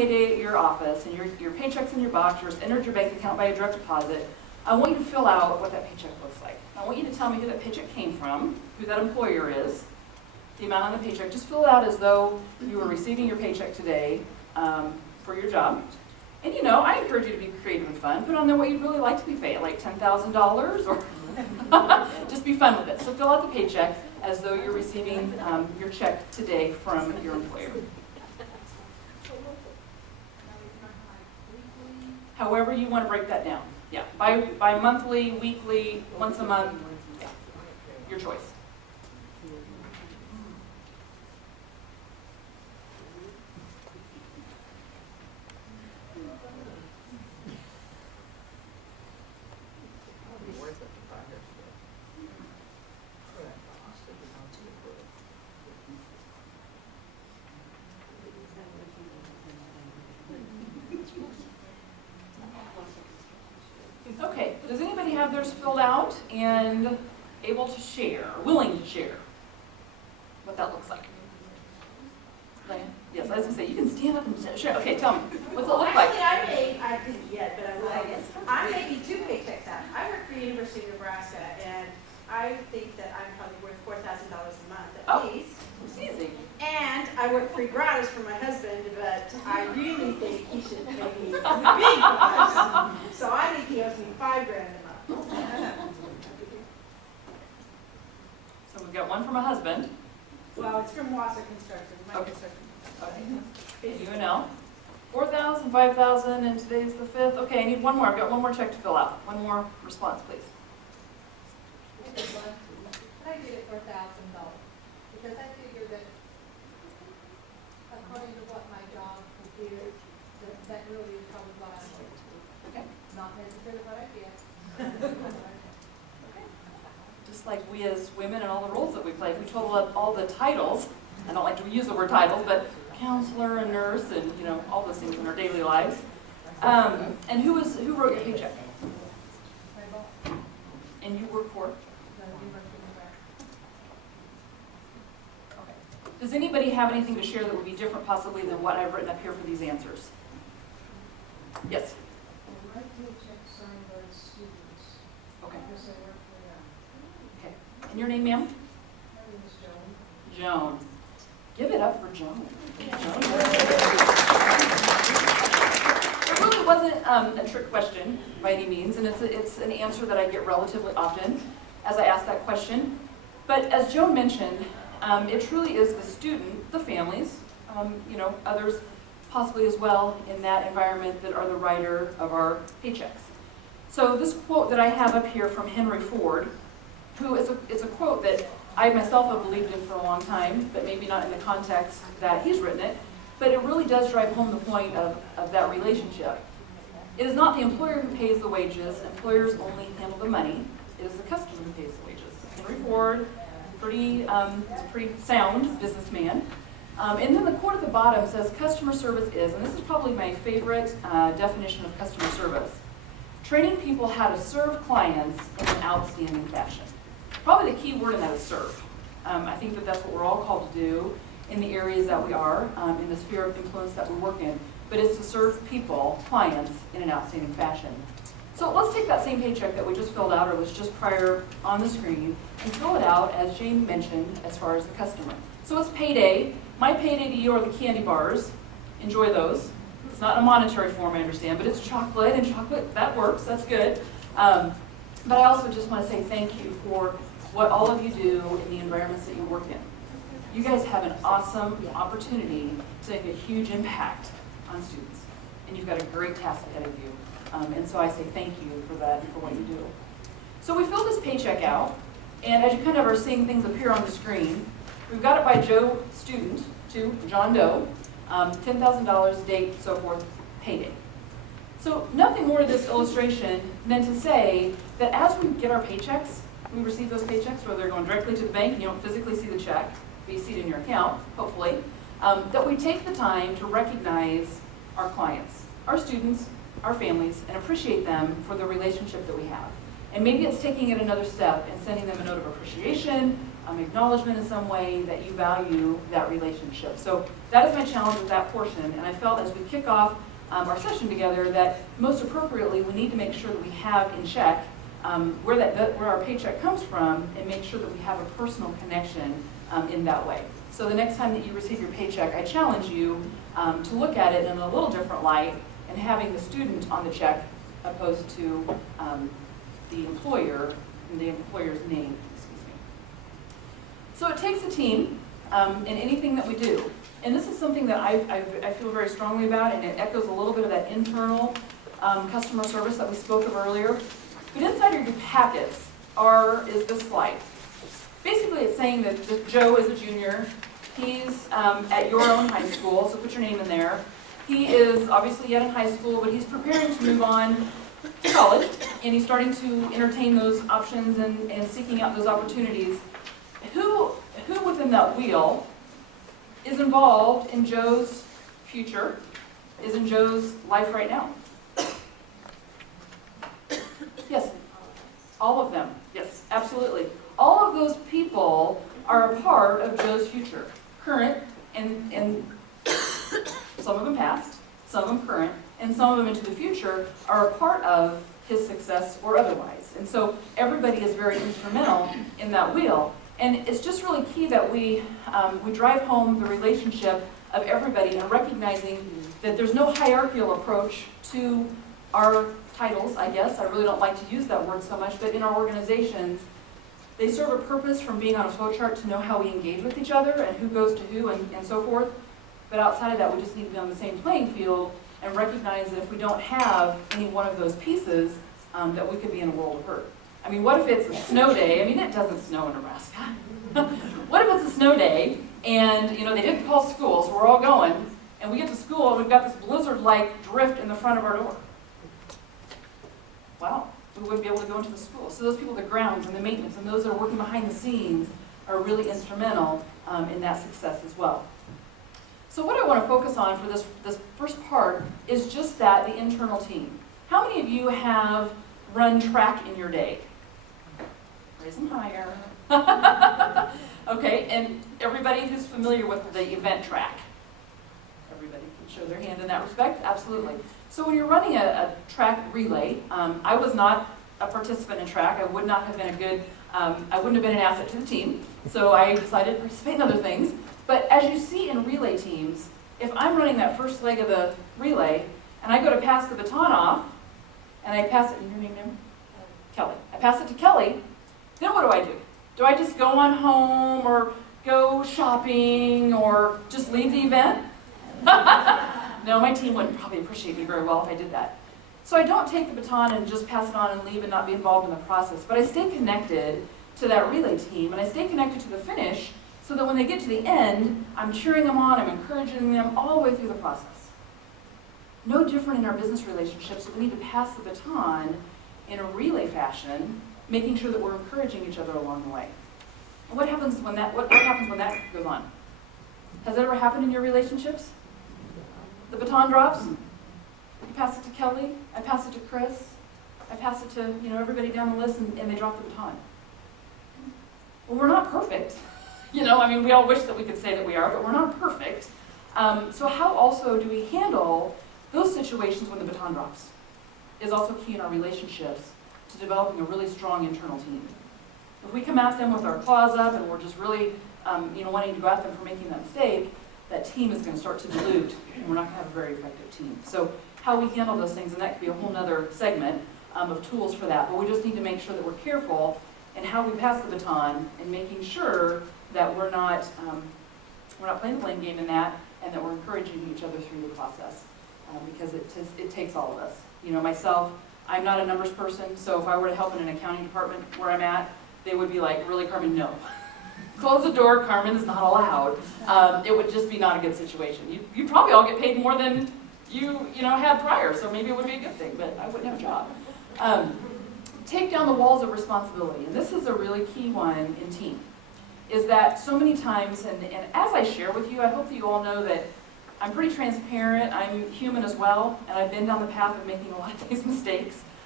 payday at your office and your paycheck's in your box, you're entered your bank account by a direct deposit, I want you to fill out what that paycheck looks like. I want you to tell me who that paycheck came from, who that employer is, the amount on the paycheck. Just fill it out as though you were receiving your paycheck today for your job. And you know, I encourage you to be creative and fun. Put on there what you'd really like to be paid, like $10,000 or just be fun with it. So fill out the paycheck as though you're receiving your check today from your employer. However you want to break that down. Yeah, by monthly, weekly, once a month, yeah, your choice. Okay, does anybody have theirs filled out and able to share, willing to share what that looks like? Diane? Yes, I was going to say, you can stand up and share. Okay, tell me, what's it look like? Actually, I didn't yet, but I will, I guess. I'm making 2 paychecks out. I work for University of Nebraska, and I think that I'm probably worth $4,000 a month at least. It's easy. And I work free gratis for my husband, but I really think he should pay me big bucks. So I think he owes me $5 grand a month. So we've got one from a husband. Well, it's from Wassa Construction, my Okay. construction. Okay. UNL. 4,000, 5,000, and today's the 5th. Okay, I need one more. I've got one more check to fill out. One more response, please. I did it for $1,000 because I figured that according to what my job computed, that really is probably what I'm worth. Okay. Not necessarily what I get. Just like we as women and all the roles that we play, if we total up all the titles, I don't like to use the word titles, but counselor and nurse and, you know, all those things in our daily lives. And who wrote your paycheck? My boss, And you work for? the University of Nebraska. Okay. Does anybody have anything to share that would be different possibly than what I've written up here for these answers? Yes? My paycheck signed by students Okay. because I work for them. Okay. And your name, ma'am? My name is Joan. Joan. Give it up for Joan. Joan. It really wasn't a trick question by any means, and it's an answer that I get relatively often as I ask that question. But as Joan mentioned, it truly is the student, the families, you know, others possibly as well in that environment that are the writer of our paychecks. So this quote that I have up here from Henry Ford, who is a quote that I myself have believed in for a long time, but maybe not in the context that he's written it, but it really does drive home the point of that relationship. It is not the employer who pays the wages. Employers only handle the money. It is the customer who pays the wages. Henry Ford, is a pretty sound businessman. And then the quote at the bottom says, customer service is, and this is probably my favorite definition of customer service, training people how to serve clients in an outstanding fashion. Probably the key word in that is serve. I think that that's what we're all called to do in the areas that we are, in the sphere of influence that we work in. But it's to serve people, clients, in an outstanding fashion. So let's take that same paycheck that we just filled out, or was just prior on the screen, and fill it out, as Jane mentioned, as far as the customer. So it's payday. My payday to you are the candy bars. Enjoy those. It's not in a monetary form, I understand, but it's chocolate, and chocolate, that works, that's good. But I also just want to say thank you for what all of you do in the environments that you work in. You guys have an awesome opportunity to make a huge impact on students, and you've got a great task ahead of you. And so I say thank you for that and for what you do. So we filled this paycheck out, and as you kind of are seeing things appear on the screen, we've got it by Joe student to John Doe, $10,000, date, so forth, payday. So nothing more to this illustration than to say that as we get our paychecks, we receive those paychecks, whether they're going directly to the bank and you don't physically see the check, but you see it in your account, hopefully, that we take the time to recognize our clients, our students, our families, and appreciate them for the relationship that we have. And maybe it's taking it another step and sending them a note of appreciation, acknowledgement in some way that you value that relationship. So that is my challenge with that portion, and I felt as we kick off our session together that most appropriately we need to make sure that we have in check where our paycheck comes from, and make sure that we have a personal connection in that way. So the next time that you receive your paycheck, I challenge you to look at it in a little different light and having the student on the check opposed to the employer and the employer's name. Excuse me. So it takes a team in anything that we do. And this is something that I feel very strongly about, and it echoes a little bit of that internal customer service that we spoke of earlier. But inside of your packets is this slide. Basically, it's saying that Joe is a junior. He's at your own high school, so put your name in there. He is obviously yet in high school, but he's preparing to move on to college, and he's starting to entertain those options and seeking out those opportunities. Who within that wheel is involved in Joe's future, is in Joe's life right now? Yes, all of them. Yes, absolutely. All of those people are a part of Joe's future, current and some of them past, some of them current, and some of them into the future are a part of his success or otherwise. And so everybody is very instrumental in that wheel. And it's just really key that we drive home the relationship of everybody and recognizing that there's no hierarchical approach to our titles, I guess. I really don't like to use that word so much, but in our organizations, they serve a purpose from being on a flow chart to know how we engage with each other and who goes to who and so forth. But outside of that, we just need to be on the same playing field and recognize that if we don't have any one of those pieces, that we could be in a world of hurt. I mean, what if it's a snow day? I mean, it doesn't snow in Nebraska. What if it's a snow day and, they didn't call school, so we're all going, and we get to school and we've got this blizzard-like drift in the front of our door? Wow, we wouldn't be able to go into the school. So those people, the grounds and the maintenance, and those that are working behind the scenes are really instrumental in that success as well. So what I want to focus on for this first part is just that, the internal team. How many of you have run track in your day? Raise them higher. Okay, and everybody who's familiar with the event track? Everybody can show their hand in that respect? Absolutely. So when you're running a track relay, I was not a participant in track. I would not have been I wouldn't have been an asset to the team. So I decided to participate in other things. But as you see in relay teams, if I'm running that first leg of the relay, and I go to pass the baton off, and I pass it, and your name, Kelly. I pass it to Kelly, then what do? Do I just go on home, or go shopping, or just leave the event? No, my team wouldn't probably appreciate me very well if I did that. So I don't take the baton and just pass it on and leave and not be involved in the process, but I stay connected to that relay team, and I stay connected to the finish, so that when they get to the end, I'm cheering them on, I'm encouraging them all the way through the process. No different in our business relationships. We need to pass the baton in a relay fashion, making sure that we're encouraging each other along the way. And what happens when that goes on? Has that ever happened in your relationships? The baton drops? You pass it to Kelly, I pass it to Chris, I pass it to everybody down the list, and they drop the baton. Well, we're not perfect. We all wish that we could say that we are, but we're not perfect. So how also do we handle those situations when the baton drops? Is also key in our relationships to developing a really strong internal team. If we come at them with our claws up and we're just really wanting to go at them for making that mistake, that team is going to start to dilute, and we're not going to have a very effective team. So how we handle those things, and that could be a whole other segment of tools for that, but we just need to make sure that we're careful in how we pass the baton and making sure that we're not playing the blame game in that, and that we're encouraging each other through the process, because it takes all of us. Myself, I'm not a numbers person, so if I were to help in an accounting department where I'm at, they would be like, really, Carmen, no. Close the door, Carmen is not allowed. It would just be not a good situation. You probably all get paid more than you had prior, so maybe it would be a good thing, but I wouldn't have a job. Take down the walls of responsibility, and this is a really key one in team, is that so many times, and as I share with you, I hope that you all know that I'm pretty transparent, I'm human as well, and I've been down the path of making a lot of these mistakes.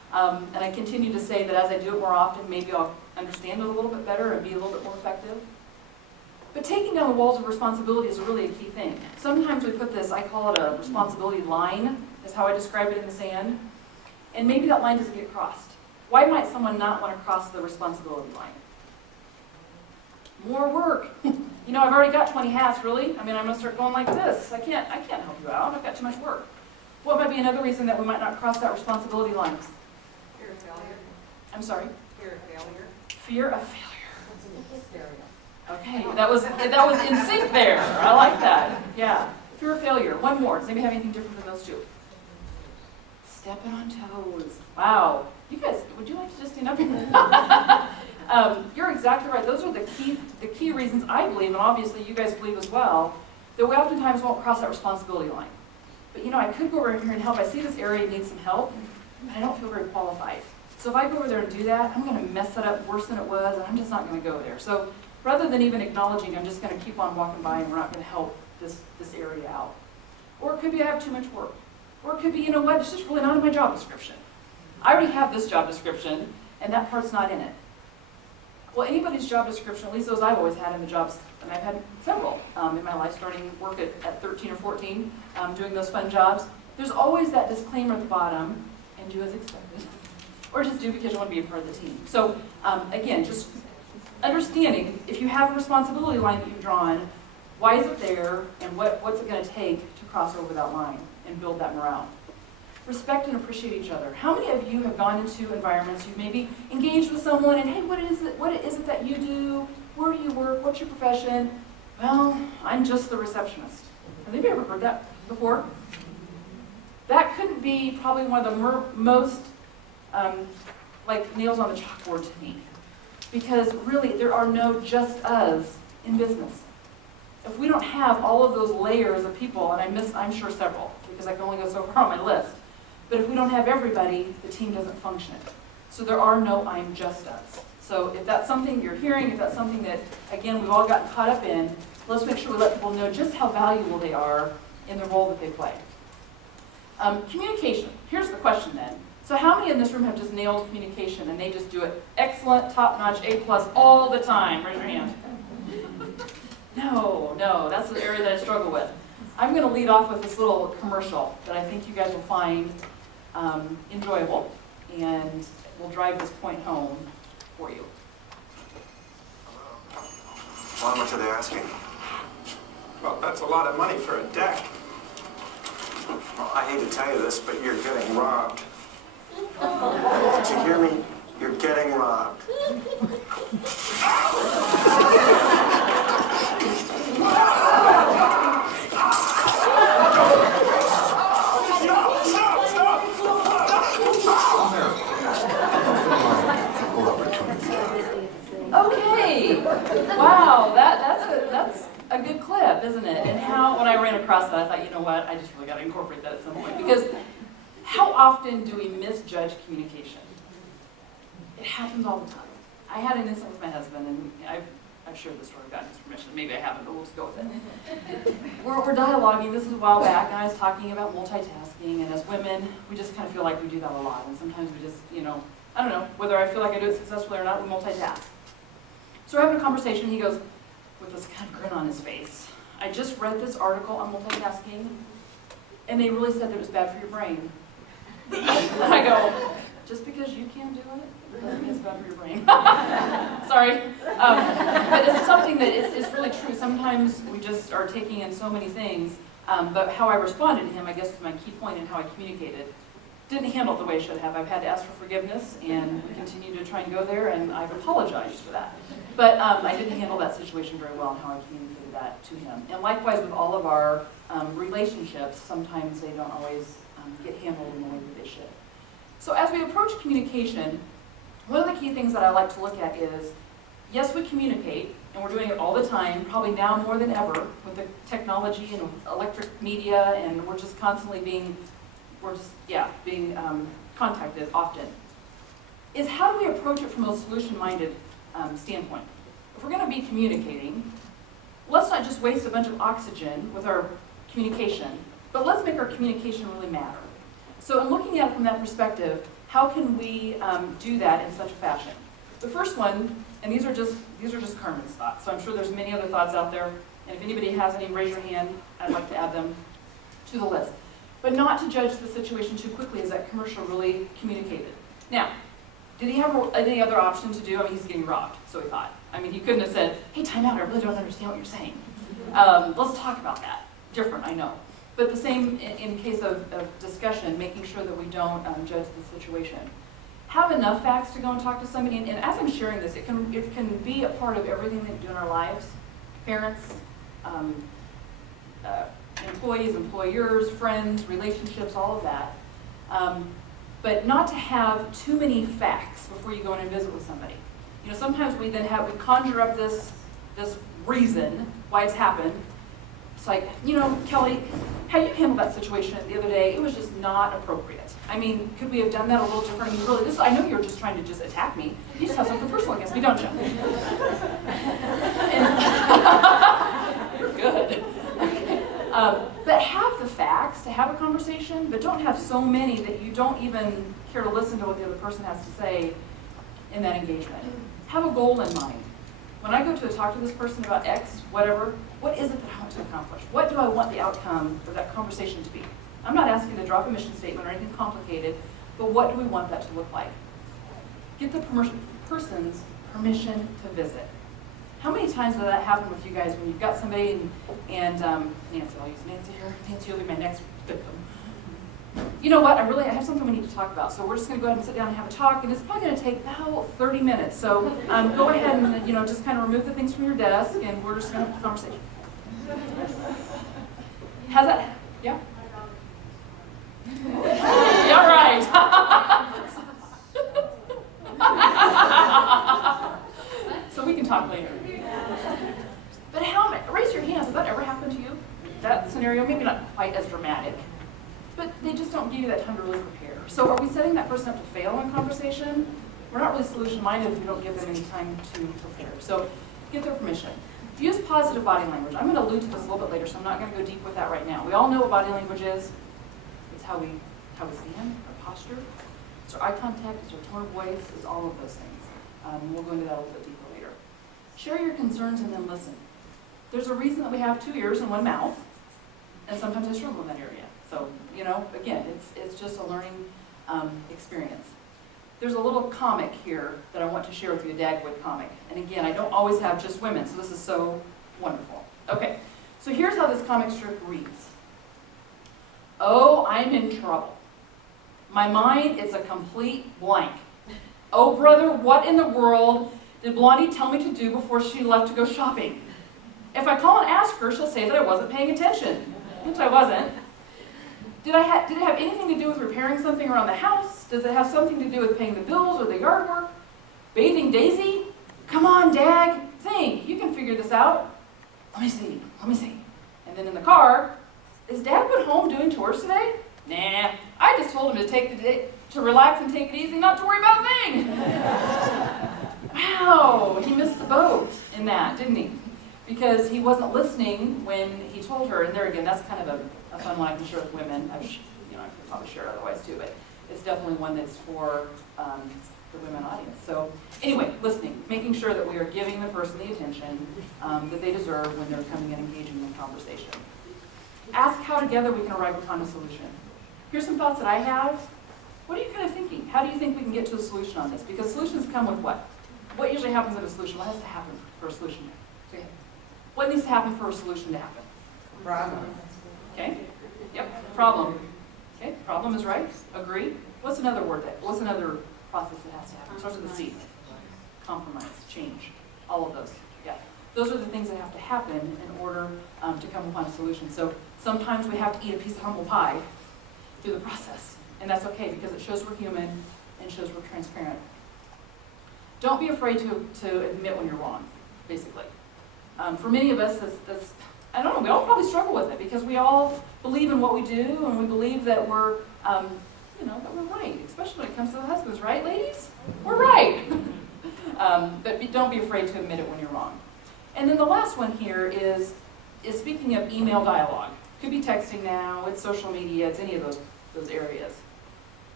And I continue to say that as I do it more often, maybe I'll understand it a little bit better and be a little bit more effective. But taking down the walls of responsibility is really a key thing. Sometimes we put this, I call it a responsibility line, is how I describe it in the sand. And maybe that line doesn't get crossed. Why might someone not want to cross the responsibility line? More work. You know, I've already got 20 hats, really. I mean, I'm going to start going like this. I can't help you out. I've got too much work. What might be another reason that we might not cross that responsibility line? Fear of failure. I'm sorry? Fear of failure. Fear of failure. That's in hysteria. Okay, that was in sync there. I like that. Yeah. Fear of failure. One more. Does anybody have anything different than those two? Stepping on toes. Wow. You guys, would you like to just stand up here? You're exactly right. Those are the key reasons I believe, and obviously you guys believe as well, that we oftentimes won't cross that responsibility line. But you know, I could go over here and help. I see this area needs some help, but I don't feel very qualified. So if I go over there and do that, I'm going to mess it up worse than it was, and I'm just not going to go there. So rather than even acknowledging, I'm just going to keep on walking by and we're not going to help this area out. Or it could be I have too much work. Or it could be, you know what, it's just really not in my job description. I already have this job description, and that part's not in it. Well, anybody's job description, at least those I've always had in the jobs, and I've had several in my life, starting work at 13 or 14, doing those fun jobs, there's always that disclaimer at the bottom, and do as expected. Or just do because you want to be a part of the team. So again, just understanding, if you have a responsibility line that you've drawn, why is it there, and what's it going to take to cross over that line and build that morale? Respect and appreciate each other. How many of you have gone into environments, you've maybe engaged with someone, and hey, what is it that you do? Where do you work? What's your profession? Well, I'm just the receptionist. Have anybody ever heard that before? That couldn't be probably one of the most like nails on the chalkboard to me. Because really, there are no just us in business. If we don't have all of those layers of people, and I'm sure several, because I can only go so far on my list, but if we don't have everybody, the team doesn't function. So there are no I'm just us. So if that's something you're hearing, if that's something that, again, we've all gotten caught up in, let's make sure we let people know just how valuable they are in the role that they play. Communication. Here's the question then. So how many in this room have just nailed communication and they just do it excellent, top-notch, A+ all the time? Raise your hand. No, that's the area that I struggle with. I'm going to lead off with this little commercial that I think you guys will find enjoyable and will drive this point home for you. Well, how much are they asking? Well, that's a lot of money for a deck. Well, I hate to tell you this, but you're getting robbed. Did you hear me? You're getting robbed. Okay, wow, that's a good clip, isn't it? And how, when I ran across that, I thought, you know what, I just really got to incorporate that at some point. Because how often do we misjudge communication? It happens all the time. I had an incident with my husband, and I've shared this story, I've gotten his permission. Maybe I haven't, but we'll just go with it. We're dialoguing, this is a while back, and I was talking about multitasking, and as women, we just kind of feel like we do that a lot. And sometimes we just, you know, I don't know, whether I feel like I do it successfully or not, we multitask. So we're having a conversation, he goes, with this kind of grin on his face, I just read this article on multitasking, and they really said that it was bad for your brain. And I go, just because you can't do it, doesn't mean it's bad for your brain. Sorry. But it's something that is really true. Sometimes we just are taking in so many things, but how I responded to him, I guess, was my key point in how I communicated. Didn't handle it the way I should have. I've had to ask for forgiveness, and we continue to try and go there, and I've apologized for that. But I didn't handle that situation very well in how I communicated that to him. And likewise with all of our relationships, sometimes they don't always get handled in the way that they should. So as we approach communication, one of the key things that I like to look at is, yes, we communicate, and we're doing it all the time, probably now more than ever, with the technology and electric media, and we're just constantly being contacted often, is how do we approach it from a solution-minded standpoint? If we're going to be communicating, let's not just waste a bunch of oxygen with our communication, but let's make our communication really matter. So in looking at it from that perspective, How can we do that in such a fashion? The first one, and these are just Carmen's thoughts, so I'm sure there's many other thoughts out there, and if anybody has any, raise your hand. I'd like to add them to the list. But not to judge the situation too quickly, as that commercial really communicated. Now, did he have any other option to do? I mean, he's getting robbed, so he thought. I mean, he couldn't have said, hey, time out, I really don't understand what you're saying. Let's talk about that. Different, I know. But the same in case of discussion, making sure that we don't judge the situation. Have enough facts to go and talk to somebody, and as I'm sharing this, it can be a part of everything that we do in our lives. Parents, employees, employers, friends, relationships, all of that. But not to have too many facts before you go in and visit with somebody. You know, sometimes we conjure up this reason why it's happened. It's like, you know, Kelly, how you handled that situation the other day, it was just not appropriate. I mean, could we have done that a little different? I mean, really, I know you're just trying to just attack me. You just have something personal against me, don't you? You're good. But have the facts to have a conversation, but don't have so many that you don't even care to listen to what the other person has to say in that engagement. Have a goal in mind. When I go to talk to this person about X, whatever, what is it that I want to accomplish? What do I want the outcome of that conversation to be? I'm not asking to drop a mission statement or anything complicated, but what do we want that to look like? Get the person's permission to visit. How many times does that happen with you guys when you've got somebody and Nancy, I'll use Nancy here. Nancy will be my next victim. You know what, I have something we need to talk about, so we're just going to go ahead and sit down and have a talk, and it's probably going to take about 30 minutes. So go ahead and just kind of remove the things from your desk, and we're just going to have a conversation. How's that? Yeah? Yeah, right. So we can talk later. But raise your hands, has that ever happened to you? That scenario, maybe not quite as dramatic, but they just don't give you that time to really prepare. So are we setting that person up to fail in conversation? We're not really solution-minded if we don't give them any time to prepare. So get their permission. Use positive body language. I'm going to allude to this a little bit later, so I'm not going to go deep with that right now. We all know what body language is. It's how we stand, our posture. It's our eye contact, it's our tone of voice, it's all of those things. We'll go into that a little bit deeper later. Share your concerns and then listen. There's a reason that we have 2 ears and 1 mouth, and sometimes I struggle in that area. So, again, it's just a learning experience. There's a little comic here that I want to share with you, a Dagwood comic. And again, I don't always have just women, so this is so wonderful. Okay, so here's how this comic strip reads. Oh, I'm in trouble. My mind is a complete blank. Oh, brother, what in the world did Blondie tell me to do before she left to go shopping? If I call and ask her, she'll say that I wasn't paying attention, which I wasn't. Did it have anything to do with repairing something around the house? Does it have something to do with paying the bills or the yard work? Bathing Daisy? Come on, Dag, think, you can figure this out. Let me see. And then in the car, is Dagwood home doing chores today? Nah, I just told him to take the day to relax and take it easy, not to worry about a thing. Wow, he missed the boat in that, didn't he? Because he wasn't listening when he told her, and there again, that's kind of a fun one I can share with women. I could probably share it otherwise too, but it's definitely one that's for the women audience. So anyway, listening, making sure that we are giving the person the attention that they deserve when they're coming and engaging in conversation. Ask how together we can arrive upon a solution. Here's some thoughts that I have. What are you kind of thinking? How do you think we can get to a solution on this? Because solutions come with what? What usually happens in a solution? What has to happen for a solution? What needs to happen for a solution to happen? Problem. Okay. Yep. Problem. Okay. Problem is right. Agree. What's another process that has to happen? Starts with a C. Compromise. Change. All of those. Yeah. Those are the things that have to happen in order to come upon a solution. So sometimes we have to eat a piece of humble pie through the process. And that's okay because it shows we're human and shows we're transparent. Don't be afraid to admit when you're wrong, basically. For many of us, that's I don't know, we all probably struggle with it because we all believe in what we do and we believe that we're, that we're right, especially when it comes to the husbands, right, ladies? We're right. But don't be afraid to admit it when you're wrong. And then the last one here is speaking of email dialogue. Could be texting now, it's social media, it's any of those areas.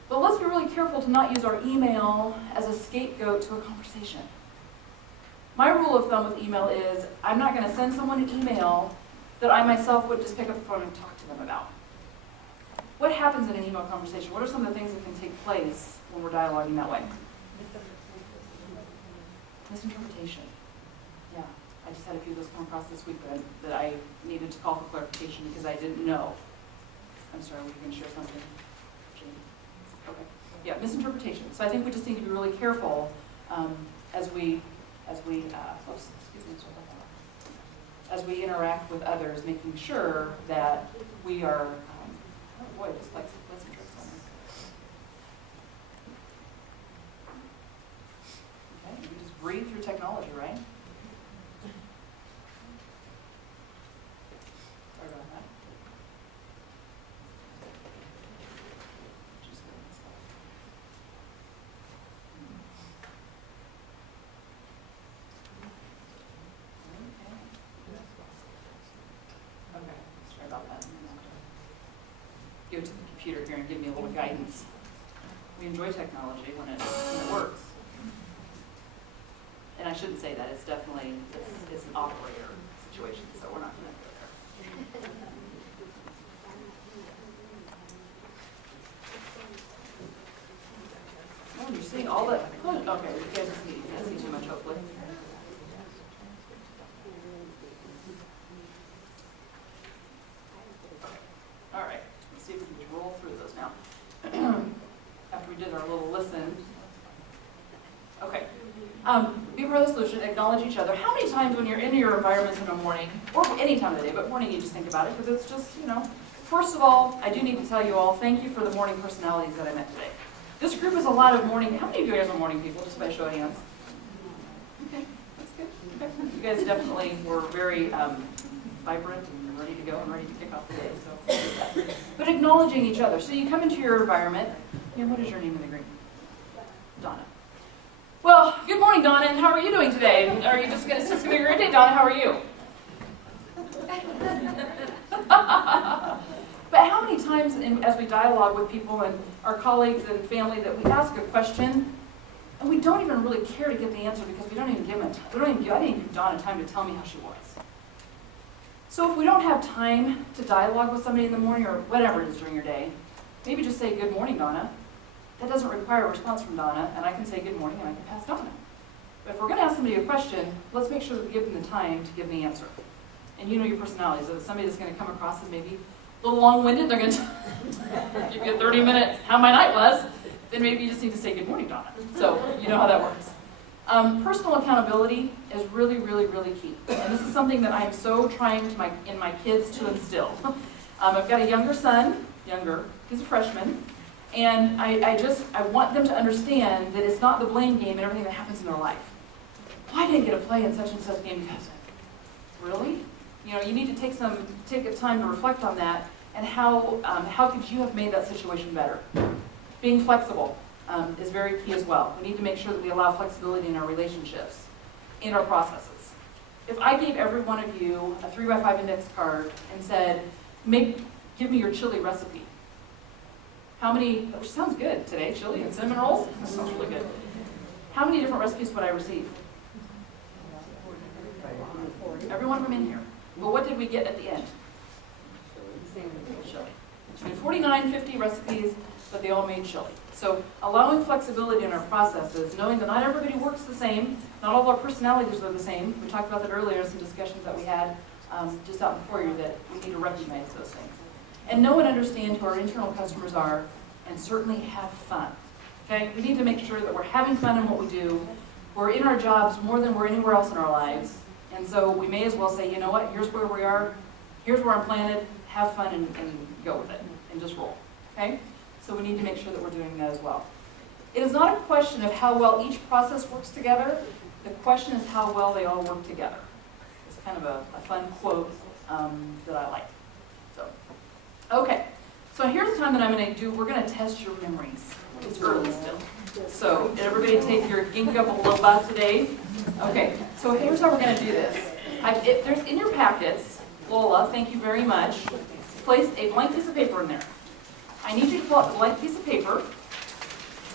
But let's be really careful to not use our email as a scapegoat to a conversation. My rule of thumb with email is I'm not going to send someone an email that I myself would just pick up the phone and talk to them about. What happens in an email conversation? What are some of the things that can take place when we're dialoguing that way? Misinterpretation. Yeah, I just had a few of those come across this week that I needed to call for clarification because I didn't know. I'm sorry, were you going to share something? Okay. Yeah, misinterpretation. So I think we just need to be really careful as we interact with others, making sure that we are. Oh boy, just like let's some tricks on this. Okay, you just breathe through technology, right? Sorry about that. Just getting this stuff. Okay, sorry about that. Go to the computer here and give me a little guidance. We enjoy technology when it works. And I shouldn't say that, it's definitely, it's an operator situation, so we're not gonna go there. Oh, you're seeing all that, okay, you guys you can't see too much hopefully. All right, let's see if we can roll through those now. After we did our little listen. Okay. Be part of the solution, acknowledge each other. How many times when you're in your environment in the morning, or any time of the day, but morning you just think about it, because it's just, first of all, I do need to tell you all, thank you for the morning personalities that I met today. This group is a lot of morning, how many of you guys are morning people, just by a show of hands? Okay, that's good. Okay. You guys definitely were very vibrant and ready to go and ready to kick off the day, so. But acknowledging each other. So you come into your environment, what is your name in the green? Donna. Well, good morning, Donna, and how are you doing today? Are you just going to be a great day, Donna? How are you? But how many times as we dialogue with people and our colleagues and family that we ask a question and we don't even really care to get the answer because we don't even give them I didn't give Donna time to tell me how she was. So if we don't have time to dialogue with somebody in the morning or whatever it is during your day, maybe just say, good morning, Donna. That doesn't require a response from Donna, and I can say good morning and I can pass Donna. But if we're going to ask somebody a question, let's make sure that we give them the time to give the answer. And you know your personality, so if somebody that's going to come across as maybe a little long-winded, they're going to give you a 30-minute how my night was, then maybe you just need to say good morning, Donna. So you know how that works. Personal accountability is really, really, really key. And this is something that I am so trying in my kids to instill. I've got a younger son, he's a freshman. And I want them to understand that it's not the blame game and everything that happens in their life. Well, I didn't get a play in such and such game because, really? You need to take a time to reflect on that and how could you have made that situation better? Being flexible is very key as well. We need to make sure that we allow flexibility in our relationships, in our processes. If I gave every one of you a 3x5 index card and said, give me your chili recipe. How many, which sounds good today, chili and cinnamon rolls? That sounds really good. How many different recipes would I receive? Every one of them in here. Well, what did we get at the end? Chili. Between 49, 50 recipes, but they all made chili. So allowing flexibility in our processes, knowing that not everybody works the same, not all of our personalities are the same. We talked about that earlier in some discussions that we had just out before you, that we need to recognize those things. And know and understand who our internal customers are, and certainly have fun. Okay? We need to make sure that we're having fun in what we do. We're in our jobs more than we're anywhere else in our lives. And so we may as well say, you know what, here's where we are, here's where I'm planted, have fun and go with it, and just roll. Okay? So we need to make sure that we're doing that as well. It is not a question of how well each process works together. The question is how well they all work together. It's kind of a fun quote that I like. Okay, so here's the time that I'm going to do, we're going to test your memories. It's early still. So did everybody take your ginkgo biloba today? Okay, so here's how we're going to do this. There's in your packets, Lola, thank you very much, place a blank piece of paper in there. I need you to pull out the blank piece of paper,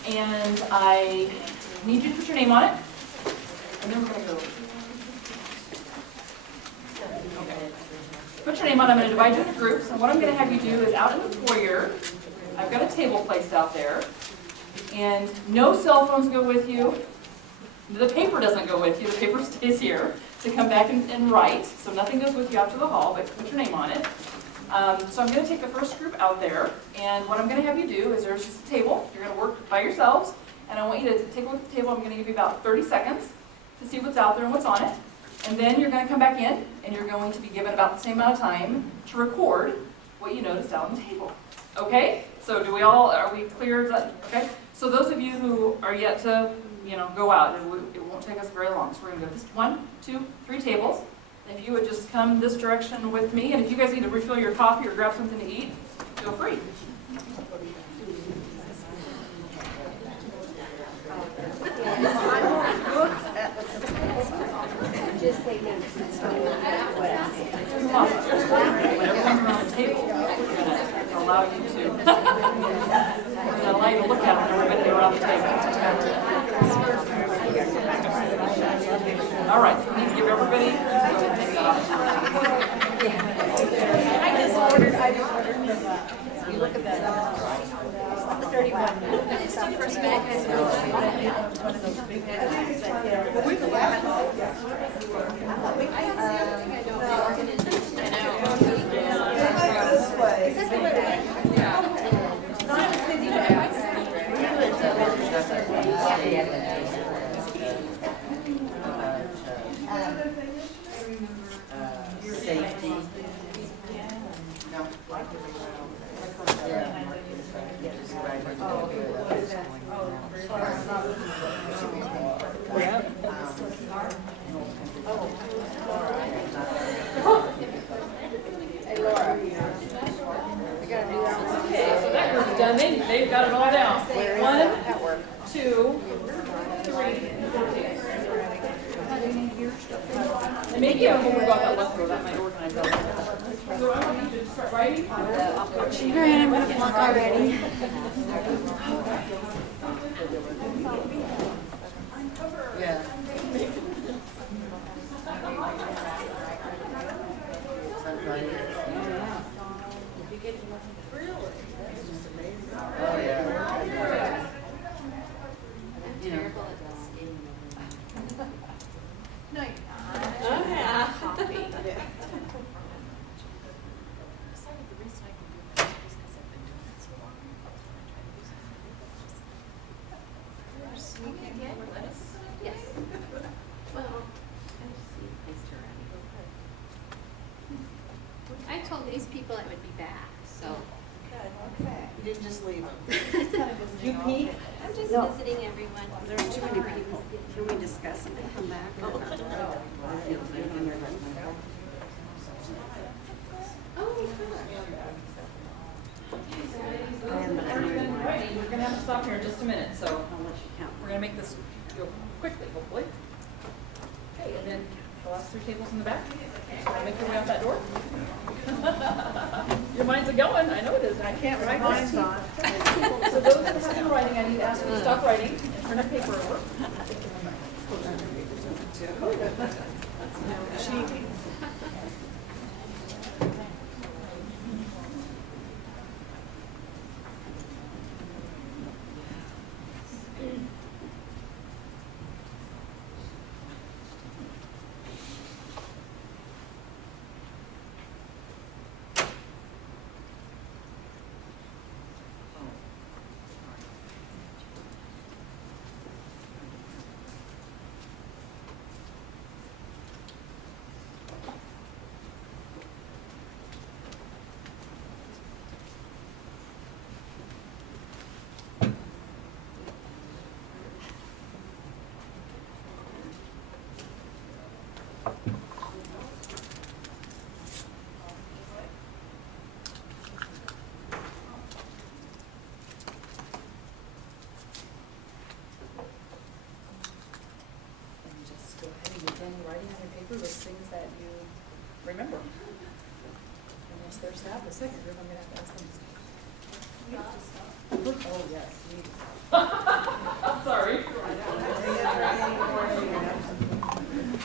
And I need you to put your name on it. And then we're going to go. Okay. Put your name on it. I'm going to divide you into groups. And what I'm going to have you do is out in the foyer, I've got a table placed out there. And no cell phones go with you. The paper doesn't go with you. The paper stays here to come back and write. So nothing goes with you out to the hall, but put your name on it. So I'm going to take the first group out there, and what I'm going to have you do is there's just a table. You're going to work by yourselves, and I want you to take a look at the table. I'm going to give you about 30 seconds to see what's out there and what's on it. And then you're going to come back in, and you're going to be given about the same amount of time to record what you noticed out on the table. Okay? So are we clear? Okay? So those of you who are yet to, go out, it won't take us very long. So we're going to go this 1, 2, 3 tables. If you would just come this direction with me, and if you guys need to refill your coffee or grab something to eat, feel free. Come on. When everyone's around the table, we're going to allow you to. We're going to allow you to look at everybody around the table. All right, so we need to give everybody. You look at that. 31. It's the first Safety. No. Hey, Laura. We gotta do that one. Okay, so that group's done. They've got it all down. 1, 2, 3. And maybe when we got that left row, that might organize that. So I want you to start writing. Right, I'm gonna flunk already. Yeah. Oh, yeah. You know. I told these people I would be back, so. You didn't just leave them. You peek? I'm just visiting everyone. There's too many people. Can we discuss and then come back? Oh, We're going to have to stop here in just a minute, so I'll let you count. we're going to make this go quickly, hopefully. Okay, and then the last 3 tables in the back. So make your way out that door. Your mind's a-going, I know it is. I can't write mine's on. So those that have been writing, I need to ask you to stop writing and turn your paper over. Writing on your paper those things that you remember. Unless there's that, the second group, I'm going to have to ask them to stop. Oh, yes.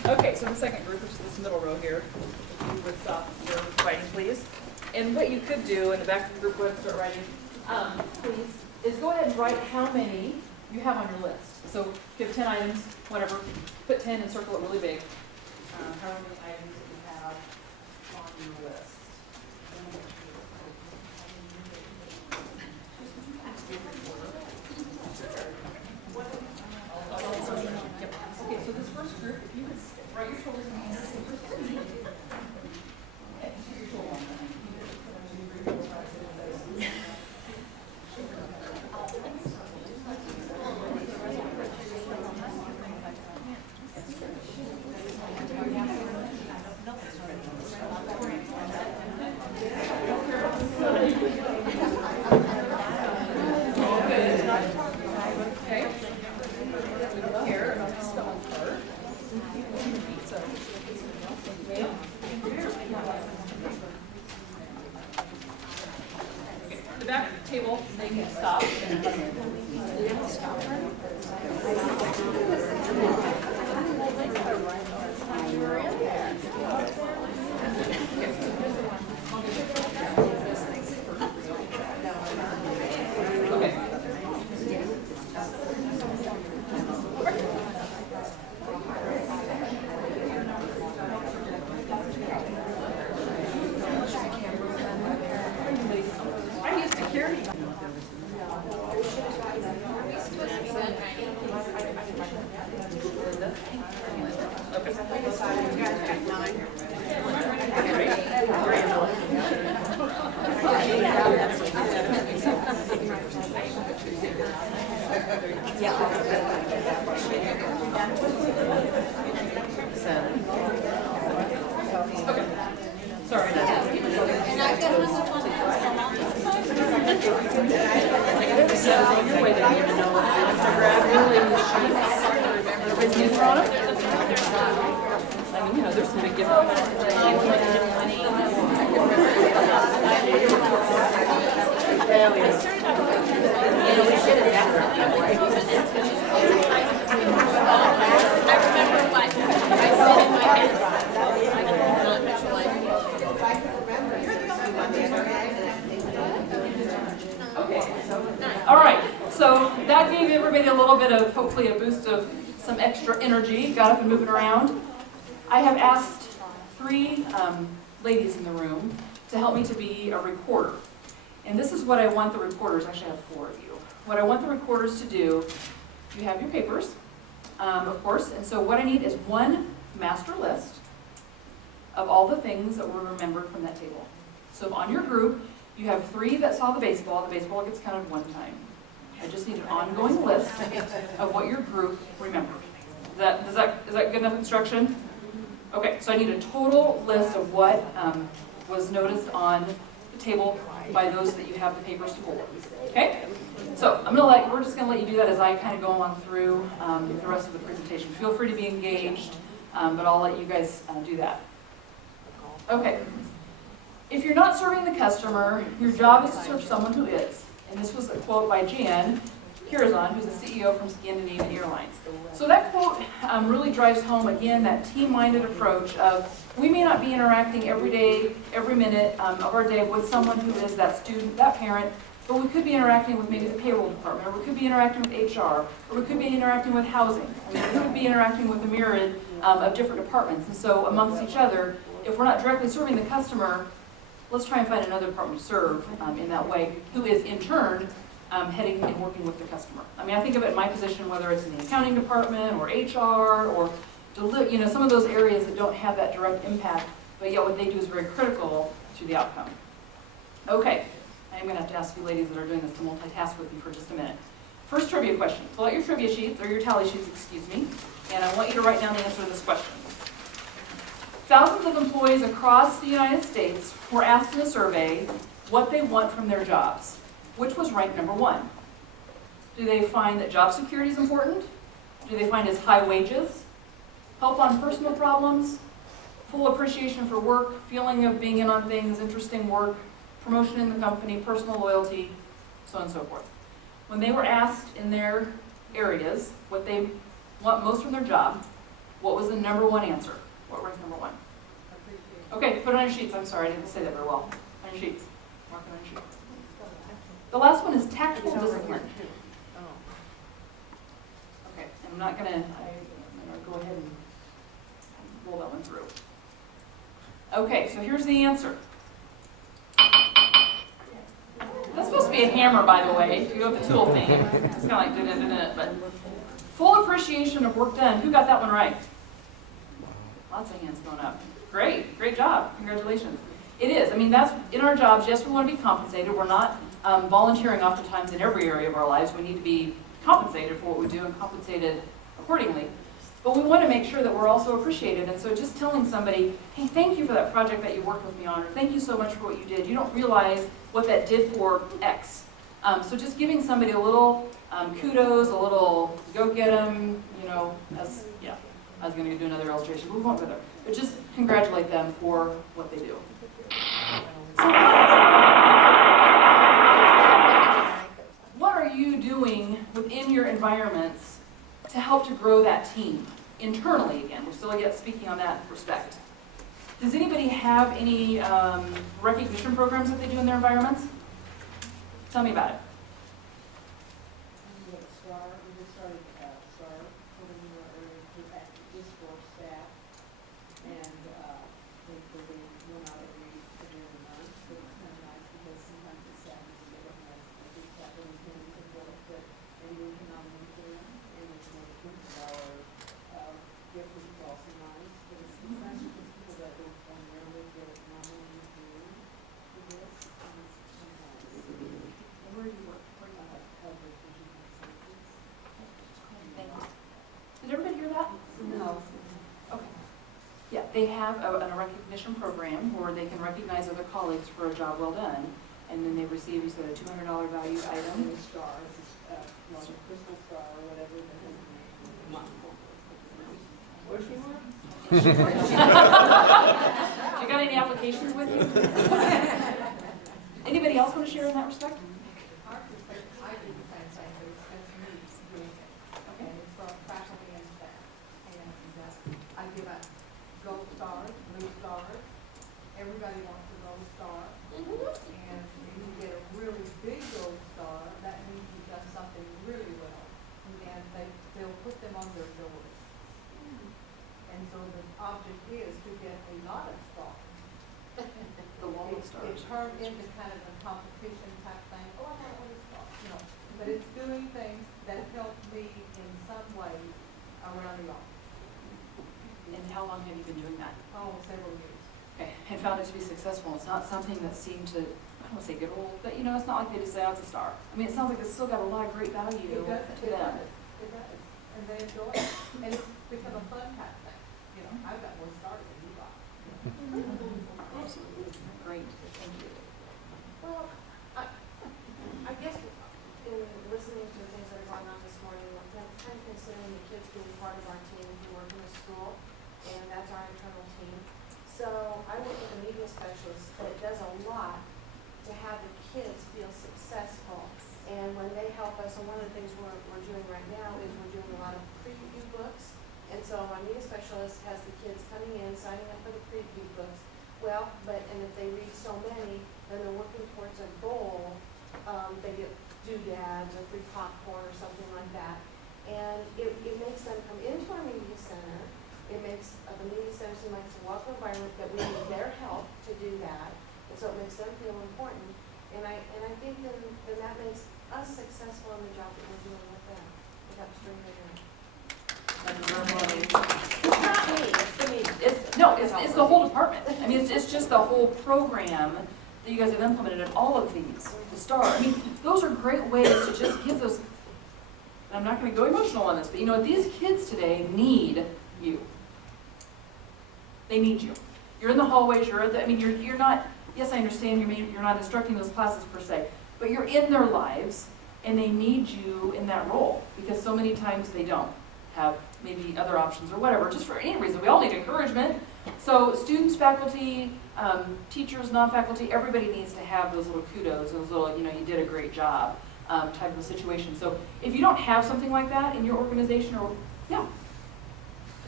Okay, so the second group, which is this middle row here, if you would stop your writing, please. And what you could do in the back of the group, go ahead and start writing, please, is go ahead and write how many you have on your list. So if you have 10 items, whatever, put 10 and circle it really big. However many items that you have on your list. Okay, so this first group, if you could write your totals in the answer. The back table, they can stop. Okay. I used security. Okay. Sorry. So your way that you know grab really sheets. Is on them? I mean, you know, there's some big I remember what I said in my head. All right, so that gave everybody a little bit of, hopefully a boost of some extra energy, got up and moving around. I have asked 3 ladies in the room to help me to be a recorder. And this is what I want the recorders, actually I have 4 of you. What I want the recorders to do, you have your papers, of course, and so what I need is one master list of all the things that were remembered from that table. So on your group, you have 3 that saw the baseball gets counted 1 time. I just need an ongoing list of what your group remembered. Is that good enough instruction? Okay, so I need a total list of what was noticed on the table by those that you have the papers to hold. Okay? So we're just gonna let you do that as I kind of go on through the rest of the presentation. Feel free to be engaged, but I'll let you guys do that. Okay. If you're not serving the customer, your job is to serve someone who is. And this was a quote by Jan Kirazan, who's the CEO from Scandinavian Airlines. So that quote really drives home, again, that team-minded approach of we may not be interacting every day, every minute of our day with someone who is that student, that parent, but we could be interacting with maybe the payroll department, or we could be interacting with HR, or we could be interacting with housing. We could be interacting with a myriad of different departments. And so amongst each other, if we're not directly serving the customer, let's try and find another department to serve in that way, who is in turn heading and working with the customer. I mean, I think of it in my position, whether it's in the accounting department or HR or some of those areas that don't have that direct impact, but yet what they do is very critical to the outcome. Okay, I'm going to have to ask you ladies that are doing this to multitask with me for just a minute. First trivia question. Pull out your trivia sheets, or your tally sheets, excuse me, and I want you to write down the answer to this question. Thousands of employees across the United States were asked in a survey what they want from their jobs. Which was ranked number 1? Do they find that job security is important? Do they find it's high wages? Help on personal problems? Full appreciation for work? Feeling of being in on things? Interesting work? Promotion in the company? Personal loyalty? So on and so forth. When they were asked in their areas what they want most from their job, What was the number one answer? What ranked number one? Okay, put it on your sheets. I'm sorry, I didn't say that very well. On your sheets. Mark it on your sheets. The last one is tactful discipline. Okay, I'm gonna go ahead and roll that one through. Okay, so here's the answer. That's supposed to be a hammer, by the way, if you go with the tool thing. It's kind of like da-da-da-da, but full appreciation of work done. Who got that one right? Lots of hands going up. Great job. Congratulations. It is. I mean, that's in our jobs. Yes, we want to be compensated. We're not volunteering oftentimes in every area of our lives. We need to be compensated for what we do and compensated accordingly. But we want to make sure that we're also appreciated. And so just telling somebody, hey, thank you for that project that you worked with me on, or thank you so much for what you did. You don't realize what that did for X. So just giving somebody a little kudos, a little go get them, as, yeah, I was going to do another illustration, but we won't go there. But just congratulate them for what they do. What are you doing within your environments to help to grow that team internally? Again, we're still yet speaking on that respect. Does anybody have any recognition programs that they do in their environments? Tell me about it. We just started STAR, putting in our area to active discourse staff, and they went out every month, but it's kind of nice because sometimes it's sad when you don't have a big capital things and work, but maybe we can nominate them, and it's another $50 gift, which is also nice, but it's nice because people that don't primarily get nominated for this, and it's nice. And where do you work? Thank you. Did everybody hear that? No. Okay. Yeah, they have a recognition program where they can recognize other colleagues for a job well done, and then they receive, you said, a $200 value item. A star, it's like a crystal star or whatever. Where's she work? You got any applications with you? Anybody else want to share in that respect? I do the same thing, but it's me doing it. Okay, it's for faculty and staff. And I give out gold stars, blue stars. Everybody wants a gold star. And if you get a really big gold star, that means you've done something really well. And they'll put them on their doors. And so the object is to get a lot of stars. The wall of stars. It turned into kind of a competition type thing. Oh, I got all these stars. But it's doing things that help me in some way around the office. And how long have you been doing that? Oh, several years. Okay, and found it to be successful. It's not something that seemed to, I don't want to say get old, but it's not like they just say, oh, it's a star. I mean, it sounds like it's still got a lot of great value to them. It does. And they enjoy it. And it's become a fun type thing. I've got more stars than you got. Absolutely. Great. Thank you. Well, I guess in listening to the things that are going on this morning, I'm kind of considering the kids being part of our team who work in the school, and that's our internal team. So I work with a media specialist that does a lot to have the kids feel successful. And when they help us, and one of the things we're doing right now is we're doing a lot of preview books. And so my media specialist has the kids coming in, signing up for the preview books. Well, and if they read so many, then they're working towards a goal. They get doodads or free popcorn or something like that. And it makes them come into our media center. It makes the media center seem like it's a welcome environment, that we need their help to do that. And so it makes them feel important. And I think then that makes us successful in the job that we're doing with them. It helps bring them in. It's not me, it's the media. It's the whole department. I mean, it's just the whole program that you guys have implemented in all of these. The STAR. I mean, those are great ways to just give those, and I'm not going to go emotional on this, but these kids today need you. They need you. You're in the hallways, you're not, yes, I understand you're not instructing those classes per se, but you're in their lives, and they need you in that role, because so many times they don't have maybe other options or whatever, just for any reason. We all need encouragement. So students, faculty, teachers, non-faculty, everybody needs to have those little kudos, those little, you did a great job type of situation. So if you don't have something like that in your organization, or, yeah.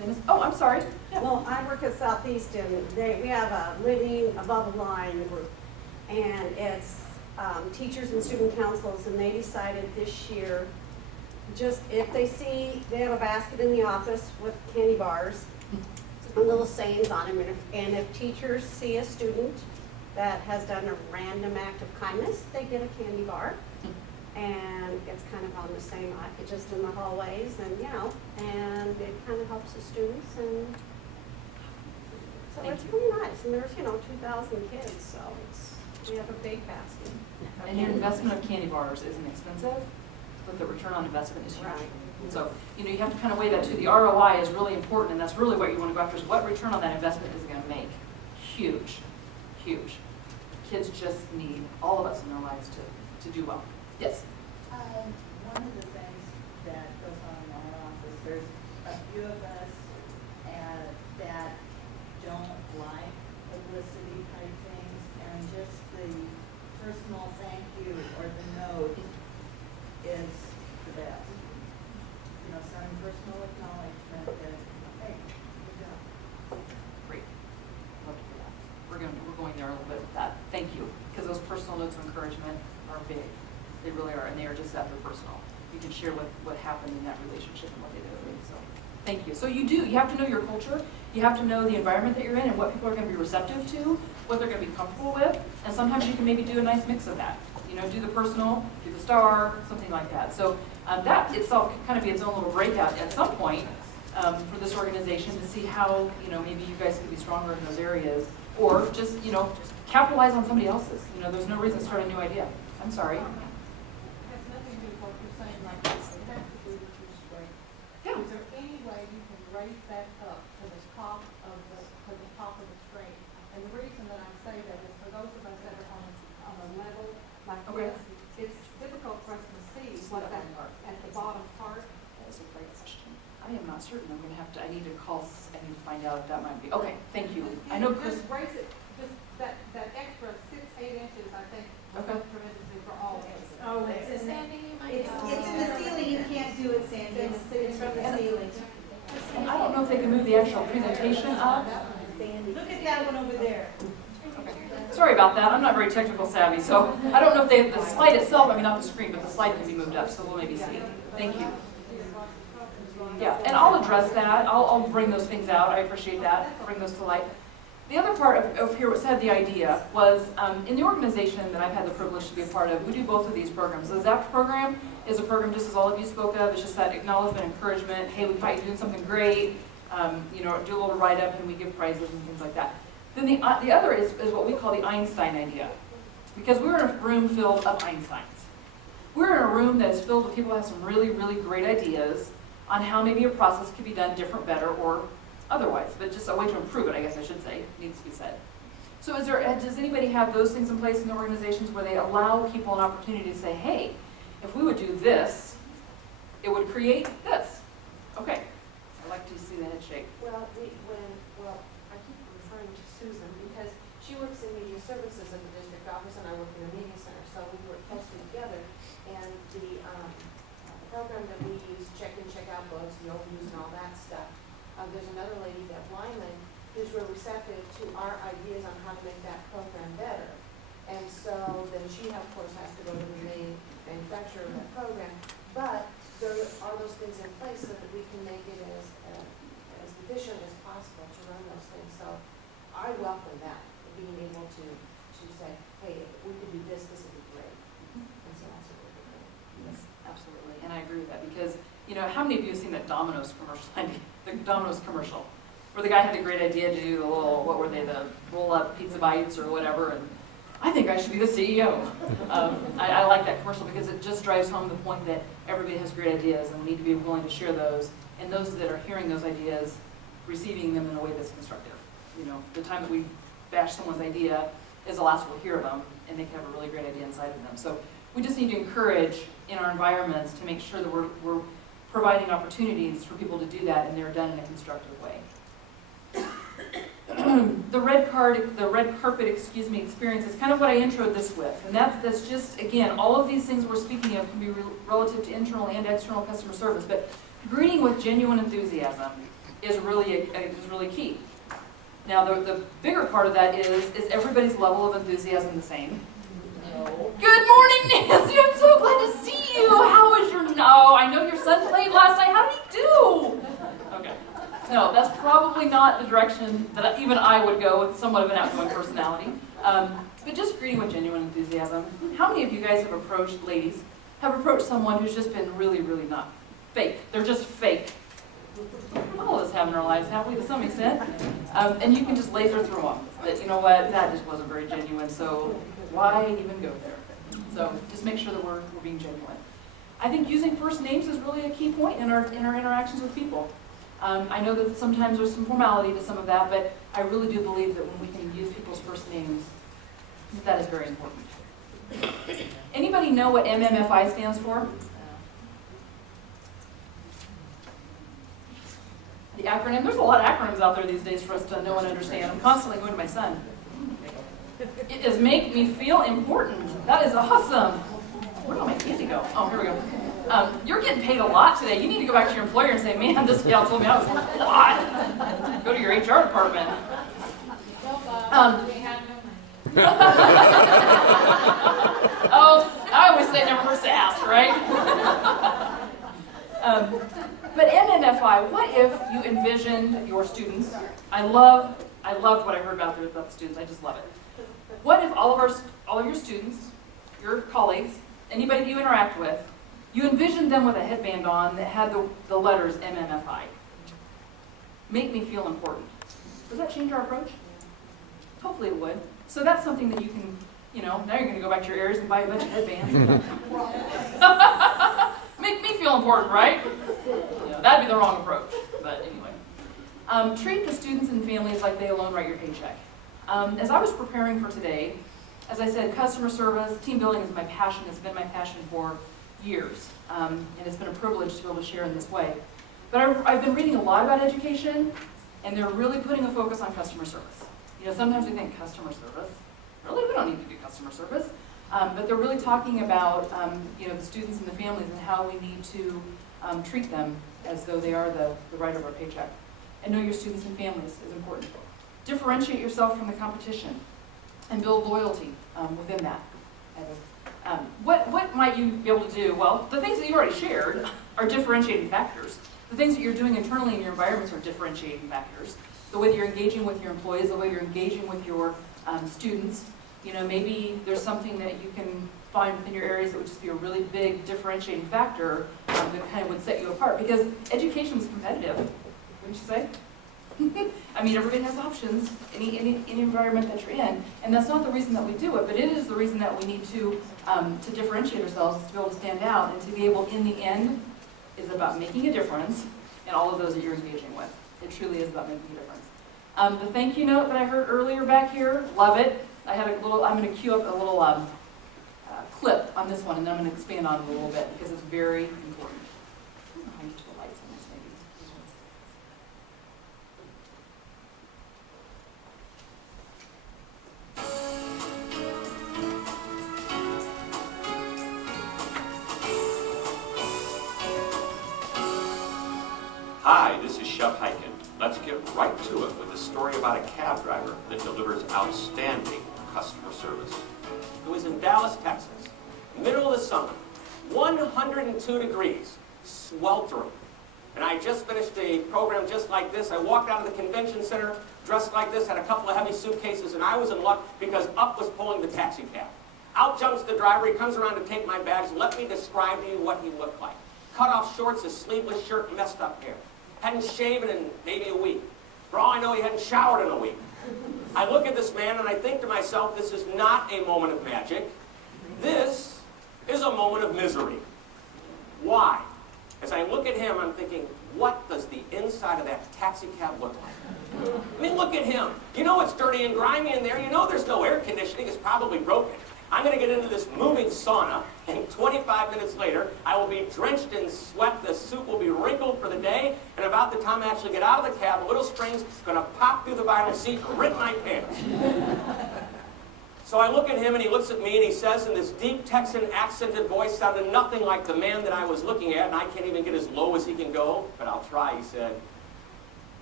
Dennis? Oh, I'm sorry. Yeah. Well, I work at Southeast and we have a living above the line group. And it's teachers and student councils, and they decided this year, just if they see, they have a basket in the office with candy bars, and little sayings on them, and if teachers see a student that has done a random act of kindness, they get a candy bar. And it's kind of on the same, just in the hallways, and and it kind of helps the students, and so it's pretty nice. And there's 2,000 kids, so we have a big basket. And your investment of candy bars isn't expensive, but the return on investment is huge. Right. So, you have to kind of weigh that too. The ROI is really important, and that's really what you want to go after, is what return on that investment is going to make. Huge, huge. Kids just need all of us in their lives to do well. Yes? One of the things that goes on in our office, there's a few of us that don't like publicity type things, and just the personal thank you or the note is the best. Some personal acknowledgement that, hey, good job. Great. Love to hear that. We're going there a little bit with that. Thank you. Because those personal notes of encouragement are big. They really are, and they are just that, they're personal. You can share what happened in that relationship and what they did. So thank you. So you have to know your culture. You have to know the environment that you're in and what people are going to be receptive to, what they're going to be comfortable with, and sometimes you can maybe do a nice mix of that. Do the personal, do the star, something like that. So that itself can kind of be its own little breakout at some point for this organization to see how, maybe you guys can be stronger in those areas, or just, capitalize on somebody else's. There's no reason to start a new idea. I'm sorry. Has nothing to do with what you're saying, like, it has to do with your strength. Yeah. Is there any way you can raise that up to the top of the string? And the reason that I say that is for those of us that are on a level like Okay. this, it's difficult for us to see what that at the bottom part. That is a great question. I am not certain. I need to call, I need to find out if that might be. Okay, thank you. I know Chris. Just raise it, just that extra 6-8 inches, I think, Okay. tremendously for all of us. Oh, it's in the, Sandy, you might it's in the ceiling, you can't do it, Sandy, it's from the ceiling. I don't know if they can move the actual presentation up. Look at that one over there. Sorry about that. I'm not very technical savvy, so I don't know if the slide itself, not the screen, but the slide can be moved up, so we'll maybe see. Thank you. Yeah, and I'll address that. I'll bring those things out. I appreciate that. I'll bring those to light. The other part of here, what had the idea was, in the organization that I've had the privilege to be a part of, we do both of these programs. The ZAP program is a program just as all of you spoke of. It's just that acknowledgement, encouragement. Hey, we thought you were doing something great. Do a little write-up and we give prizes and things like that. Then the other is what we call the Einstein idea. Because we're in a room filled of Einsteins. We're in a room that is filled with people who have some really, really great ideas on how maybe a process could be done different, better, or otherwise. But just a way to improve it, I guess I should say, needs to be said. So does anybody have those things in place in their organizations where they allow people an opportunity to say, hey, if we would do this, it would create this? Okay. I'd like to see the head shake. Well, I keep referring to Susan because she works in media services in the district office and I work in the media center, so we work closely together. And the program that we use, check-in, check-out books, the overviews and all that stuff, there's another lady, Deb Lyman, who's real receptive to our ideas on how to make that program better. And so then she, of course, has to go to the main manufacturer of that program. But there are those things in place so that we can make it as efficient as possible to run those things. So I welcome that, being able to say, hey, if we could do this, this would be great. And so that's what we're doing. Yes, absolutely. And I agree with that because, how many of you have seen that Domino's commercial? The Domino's commercial, where the guy had a great idea to do the little, what were they, the roll-up pizza bites or whatever, and I think I should be the CEO. I like that commercial because it just drives home the point that everybody has great ideas and we need to be willing to share those, and those that are hearing those ideas, receiving them in a way that's constructive. The time that we bash someone's idea is the last we'll hear of them, and they can have a really great idea inside of them. So we just need to encourage in our environments to make sure that we're providing opportunities for people to do that, and they're done in a constructive way. The red carpet experience is kind of what I introed this with, and that's just, again, all of these things we're speaking of can be relative to internal and external customer service, but greeting with genuine enthusiasm, is really key. Now, the bigger part of that is everybody's level of enthusiasm the same? No. Good morning, Nancy. I'm so glad to see you. How was your? No, I know your son played last night. How did he do? Okay. No, that's probably not the direction that even I would go with somewhat of an outgoing personality. But just greeting with genuine enthusiasm. How many of you guys have approached, ladies, have approached someone who's just been really, really not fake? They're just fake. All of us have in our lives, have we, to some extent? And you can just laser through them. But you know what? That just wasn't very genuine, so why even go there? So just make sure that we're being genuine. I think using first names is really a key point in our interactions with people. I know that sometimes there's some formality to some of that, but I really do believe that when we can use people's first names, that is very important. Anybody know what MMFI stands for? The acronym? There's a lot of acronyms out there these days for us to know and understand. I'm constantly going to my son. It is make me feel important. That is awesome. Where did my candy go? Oh, here we go. You're getting paid a lot today. You need to go back to your employer and say, man, this gal told me I was worth a lot. Go to your HR department. Oh, I always say never hurts to ask, right? But MMFI, what if you envisioned your students? I loved what I heard about the students. I just love it. What if all of your students, your colleagues, anybody you interact with, you envisioned them with a headband on that had the letters MMFI? Make me feel important. Does that change our approach? Hopefully it would. So that's something that you can, now you're going to go back to your areas and buy a bunch of headbands. Make me feel important, right? That'd be the wrong approach, but anyway. Treat the students and families like they alone write your paycheck. As I was preparing for today, as I said, customer service, team building is my passion. It's been my passion for years, and it's been a privilege to be able to share in this way. But I've been reading a lot about education, and they're really putting a focus on customer service. Sometimes we think customer service. Really, we don't need to do customer service. But they're really talking about the students and the families and how we need to treat them as though they are the writer of our paycheck. And know your students and families is important. Differentiate yourself from the competition and build loyalty within that. What might you be able to do? Well, the things that you already shared are differentiating factors. The things that you're doing internally in your environments are differentiating factors. The way that you're engaging with your employees, the way you're engaging with your students. Maybe there's something that you can find within your areas that would just be a really big differentiating factor that kind of would set you apart. Because education is competitive, wouldn't you say? I mean, everybody has options, any environment that you're in, and that's not the reason that we do it, but it is the reason that we need to differentiate ourselves, to be able to stand out, and to be able, in the end, is about making a difference in all of those that you're engaging with. It truly is about making a difference. The thank you note that I heard earlier back here, love it. I'm going to cue up a little clip on this one, and then I'm going to expand on it a little bit, because it's very important. I don't know how you turn the lights on this, maybe. Hi, this is Chef Hyken. Let's get right to it with a story about a cab driver that delivers outstanding customer service. It was in Dallas, Texas, middle of the summer, 102 degrees, sweltering. And I just finished a program just like this. I walked out of the convention center dressed like this, had a couple of heavy suitcases, and I was in luck because up was pulling the taxi cab. Out jumps the driver. He comes around to take my bags. Let me describe to you what he looked like. Cut off shorts, a sleeveless shirt, messed up hair. Hadn't shaven in maybe a week. For all I know, he hadn't showered in a week. I look at this man and I think to myself, this is not a moment of magic. This is a moment of misery. Why? As I look at him, I'm thinking, what does the inside of that taxi cab look like? I mean, look at him. You know it's dirty and grimy in there. You know there's no air conditioning. It's probably broken. I'm going to get into this moving sauna, and 25 minutes later, I will be drenched in sweat. The soup will be wrinkled for the day, and about the time I actually get out of the cab, a little string's going to pop through the vinyl seat and rip my pants. So I look at him, and he looks at me, and he says in this deep Texan accented voice, sounded nothing like the man that I was looking at, and I can't even get as low as he can go, but I'll try, he said,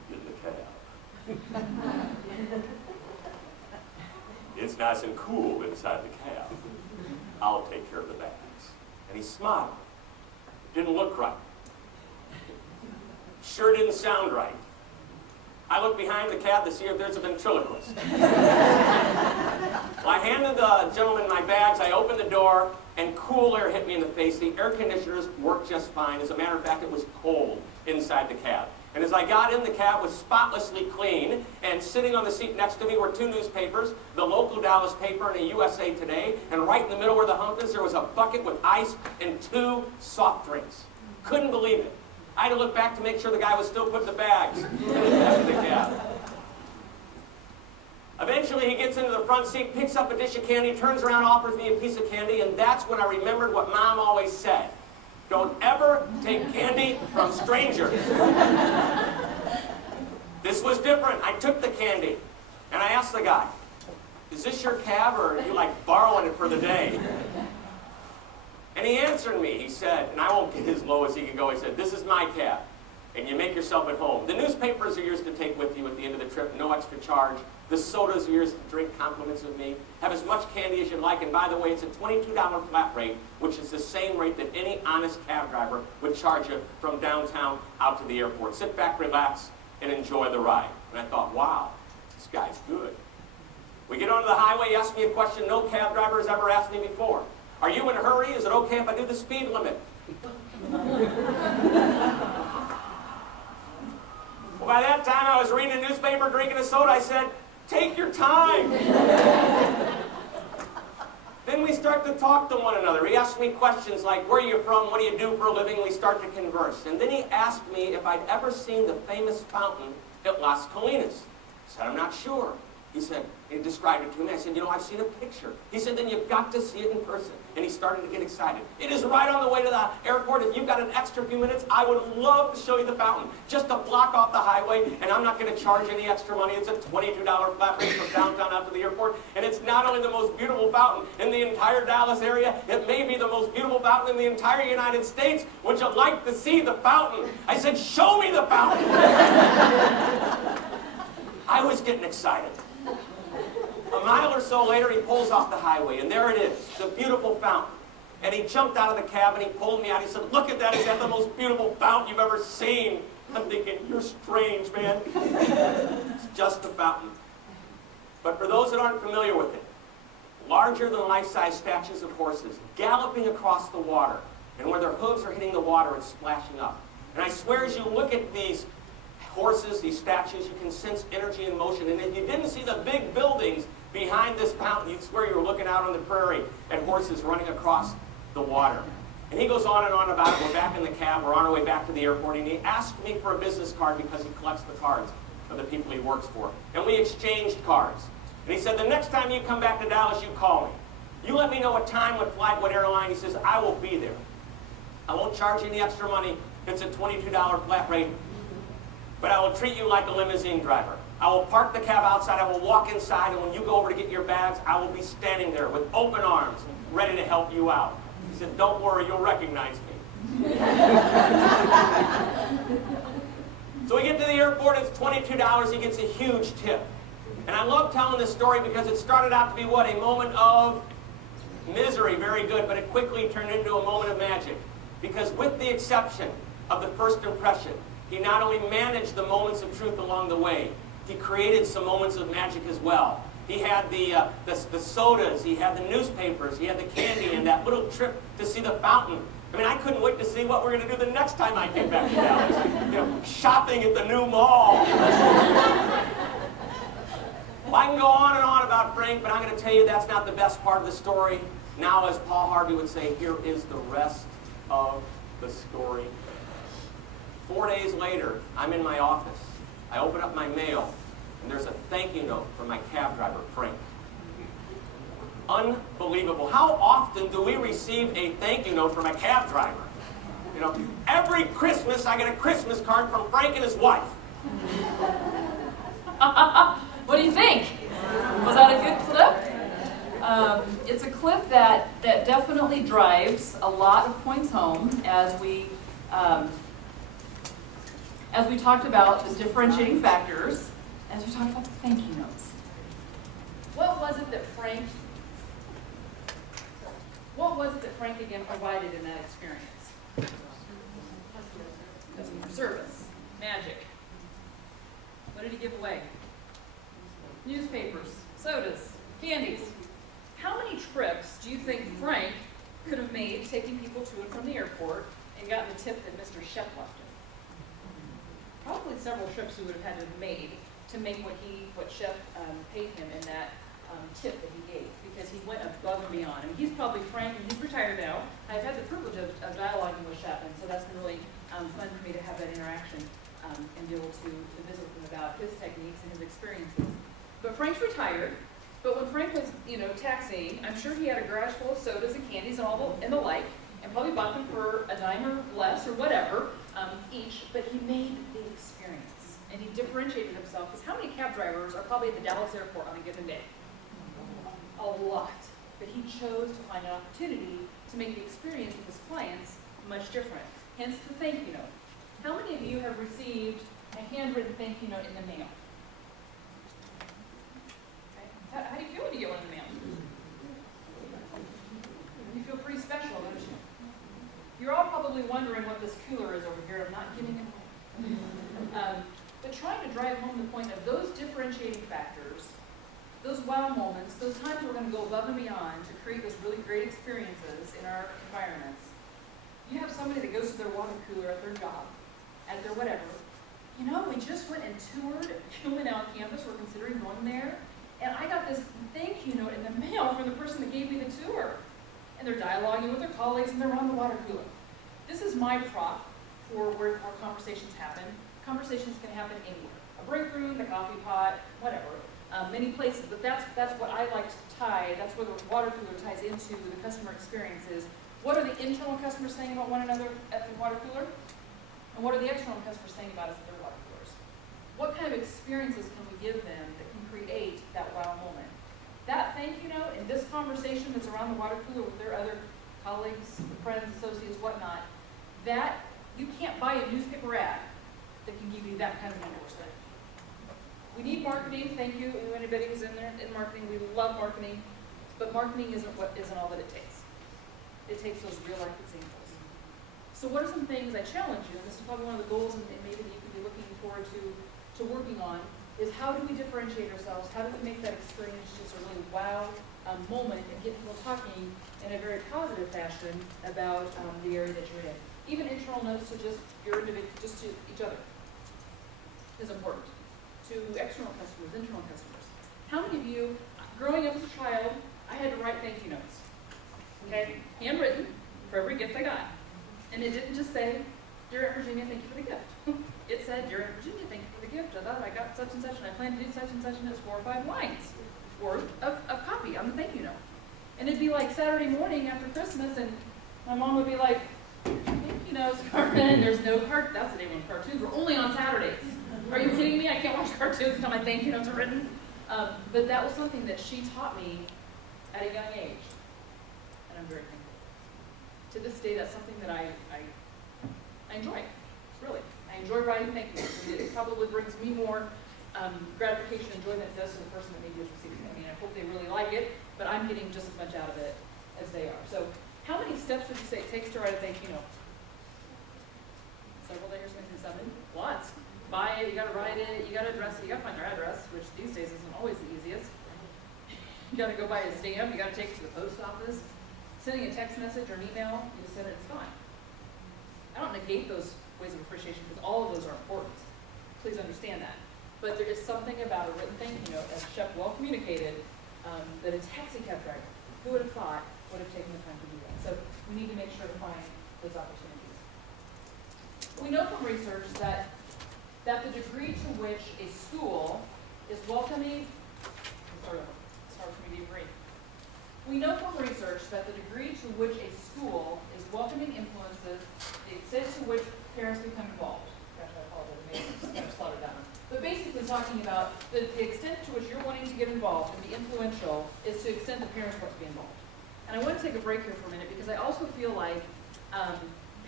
in the cab. It's nice and cool inside the cab. I'll take care of the bags. And he smiled. Didn't look right. Sure didn't sound right. I looked behind the cab to see if there's a ventriloquist. Well, I handed the gentleman my bags, I opened the door, and cool air hit me in the face. The air conditioners worked just fine. As a matter of fact, it was cold inside the cab. And as I got in, the cab was spotlessly clean, and sitting on the seat next to me were two newspapers, the local Dallas paper and a USA Today, and right in the middle where the hump is, there was a bucket with ice and 2 soft drinks. Couldn't believe it. I had to look back to make sure the guy was still putting the bags in the back of the cab. Eventually, he gets into the front seat, picks up a dish of candy, turns around, offers me a piece of candy, and that's when I remembered what Mom always said. Don't ever take candy from strangers. This was different. I took the candy, and I asked the guy, is this your cab, or are you like borrowing it for the day? And he answered me. He said, and I won't get as low as he can go, he said, this is my cab, and you make yourself at home. The newspapers are yours to take with you at the end of the trip, no extra charge. The sodas are yours to drink, compliments of me. Have as much candy as you like, and by the way, it's a $22 flat rate, which is the same rate that any honest cab driver would charge you from downtown out to the airport. Sit back, relax, and enjoy the ride. And I thought, wow, this guy's good. We get onto the highway, he asked me a question no cab driver has ever asked me before. Are you in a hurry? Is it okay if I do the speed limit? Well, by that time, I was reading a newspaper, drinking a soda. I said, take your time. Then we start to talk to one another. He asked me questions like, where are you from? What do you do for a living? We start to converse. And then he asked me if I'd ever seen the famous fountain at Las Colinas. I said, I'm not sure. He said, he described it to me. I said, you know, I've seen a picture. He said, then you've got to see it in person. And he started to get excited. It is right on the way to the airport. If you've got an extra few minutes, I would love to show you the fountain. Just to block off the highway, and I'm not going to charge any extra money. It's a $22 flat rate from downtown out to the airport. And it's not only the most beautiful fountain in the entire Dallas area, it may be the most beautiful fountain in the entire United States. Would you like to see the fountain? I said, show me the fountain. I was getting excited. A mile or so later, he pulls off the highway, and there it is, the beautiful fountain. And he jumped out of the cab, and he pulled me out. He said, look at that. Is that the most beautiful fountain you've ever seen? I'm thinking, you're strange, man. It's just a fountain. But for those that aren't familiar with it, larger than life-size statues of horses galloping across the water, and where their hooves are hitting the water, it's splashing up. And I swear, as you look at these horses, these statues, you can sense energy and motion. And if you didn't see the big buildings behind this fountain, you'd swear you were looking out on the prairie at horses running across the water. And he goes on and on about it. We're back in the cab. We're on our way back to the airport. And he asked me for a business card because he collects the cards of the people he works for. And we exchanged cards. And he said, the next time you come back to Dallas, you call me. You let me know what time, what flight, what airline. He says, I will be there. I won't charge you any extra money. It's a $22 flat rate. But I will treat you like a limousine driver. I will park the cab outside, I will walk inside, and when you go over to get your bags, I will be standing there with open arms, ready to help you out. He said, don't worry, you'll recognize me. So we get to the airport, it's $22, he gets a huge tip. And I love telling this story because it started out to be what? A moment of misery, very good, but it quickly turned into a moment of magic. Because with the exception of the first impression, he not only managed the moments of truth along the way, he created some moments of magic as well. He had the sodas, he had the newspapers, he had the candy, and that little trip to see the fountain. I mean, I couldn't wait to see what we're going to do the next time I get back to Dallas. You know, shopping at the new mall. Well, I can go on and on about Frank, but I'm going to tell you that's not the best part of the story. Now, as Paul Harvey would say, here is the rest of the story. 4 days later, I'm in my office. I open up my mail, and there's a thank you note from my cab driver, Frank. Unbelievable. How often do we receive a thank you note from a cab driver? You know, every Christmas I get a Christmas card from Frank and his wife. What do you think? Was that a good clip? It's a clip that definitely drives a lot of points home as we as we talked about the differentiating factors, as we talked about the thank you notes. What was it that Frank again provided in that experience? Customer service, magic. What did he give away? Newspapers, sodas, candies. How many trips do you think Frank could have made taking people to and from the airport and gotten the tip that Mr. Shep left him? Probably several trips he would have had to have made to make what Shep paid him in that tip that he gave, because he went above and beyond. And he's probably Frank, and he's retired now. I've had the privilege of dialoguing with Shep, and so that's been really fun for me to have that interaction and be able to visit with him about his techniques and his experiences. But Frank's retired. But when Frank was, taxiing, I'm sure he had a garage full of sodas and candies and and the like, and probably bought them for a dime or less or whatever each. But he made the experience, and he differentiated himself. Because how many cab drivers are probably at the Dallas airport on a given day? A lot. But he chose to find an opportunity to make the experience with his clients much different. Hence the thank you note. How many of you have received a handwritten thank you note in the mail? How do you feel when you get one in the mail? You feel pretty special, don't you? You're all probably wondering what this cooler is over here. I'm not giving it away. But trying to drive home the point of those differentiating factors, those wow moments, those times we're going to go above and beyond to create those really great experiences in our environments. You have somebody that goes to their water cooler at their job, at their whatever. We just went and toured Human campus. We're considering going there. And I got this thank you note in the mail from the person that gave me the tour. And they're dialoguing with their colleagues, and they're around the water cooler. This is my prop for where our conversations happen. Conversations can happen anywhere. A break room, the coffee pot, whatever. Many places, but that's what I like to tie. That's where the water cooler ties into the customer experiences. What are the internal customers saying about one another at the water cooler? And what are the external customers saying about us at their water coolers? What kind of experiences can we give them that can create that wow moment? That thank you note and this conversation that's around the water cooler with their other colleagues, friends, associates, whatnot, that you can't buy a newspaper ad that can give you that kind of endorsement. We need marketing. Thank you, anybody who's in there in marketing. We love marketing, but marketing isn't all that it takes. It takes those real life examples. So what are some things I challenge you, and this is probably one of the goals and maybe that you could be looking forward to working on, is how do we differentiate ourselves? How do we make that experience just a really wow moment and get people talking in a very positive fashion about the area that you're in? Even internal notes to just your individual, just to each other is important. To external customers, internal customers. How many of you, growing up as a child, I had to write thank you notes. Okay, handwritten for every gift I got. And it didn't just say, "Dear Aunt Virginia, thank you for the gift." It said, "Dear Aunt Virginia, thank you for the gift. I thought I got such and such, and I plan to do such and such," and it's 4 or 5 lines worth of copy on the thank you note. And it'd be like Saturday morning after Christmas, and my mom would be like, "Thank you notes, Carmen. There's no that's the day when cartoons were only on Saturdays. Are you kidding me? I can't watch cartoons until my thank you notes are written." But that was something that she taught me at a young age, and I'm very thankful. To this day, that's something that I enjoy, really. I enjoy writing thank you notes. It probably brings me more gratification and joy than it does to the person that maybe is receiving it. I mean, I hope they really like it, but I'm getting just as much out of it as they are. So how many steps would you say it takes to write a thank you note? Several days, maybe 7? Lots. Buy it, you gotta write it, you gotta address it, you gotta find their address, which these days isn't always the easiest. You gotta go buy a stamp, you gotta take it to the post office. Sending a text message or an email, you just send it, it's fine. I don't negate those ways of appreciation because all of those are important. Please understand that. But there is something about a written thank you note, as Shep well communicated, that a taxi cab driver, who would have thought, would have taken the time to do that. So we need to make sure to find those opportunities. We know from research that the degree to which a school is welcoming, it's hard for me to agree. We know from research that the degree to which a school is welcoming influences the extent to which parents become involved. Gosh, I apologize, maybe I'm kind of slowed down. But basically talking about the extent to which you're wanting to get involved and be influential is to the extent the parents want to be involved. And I want to take a break here for a minute because I also feel like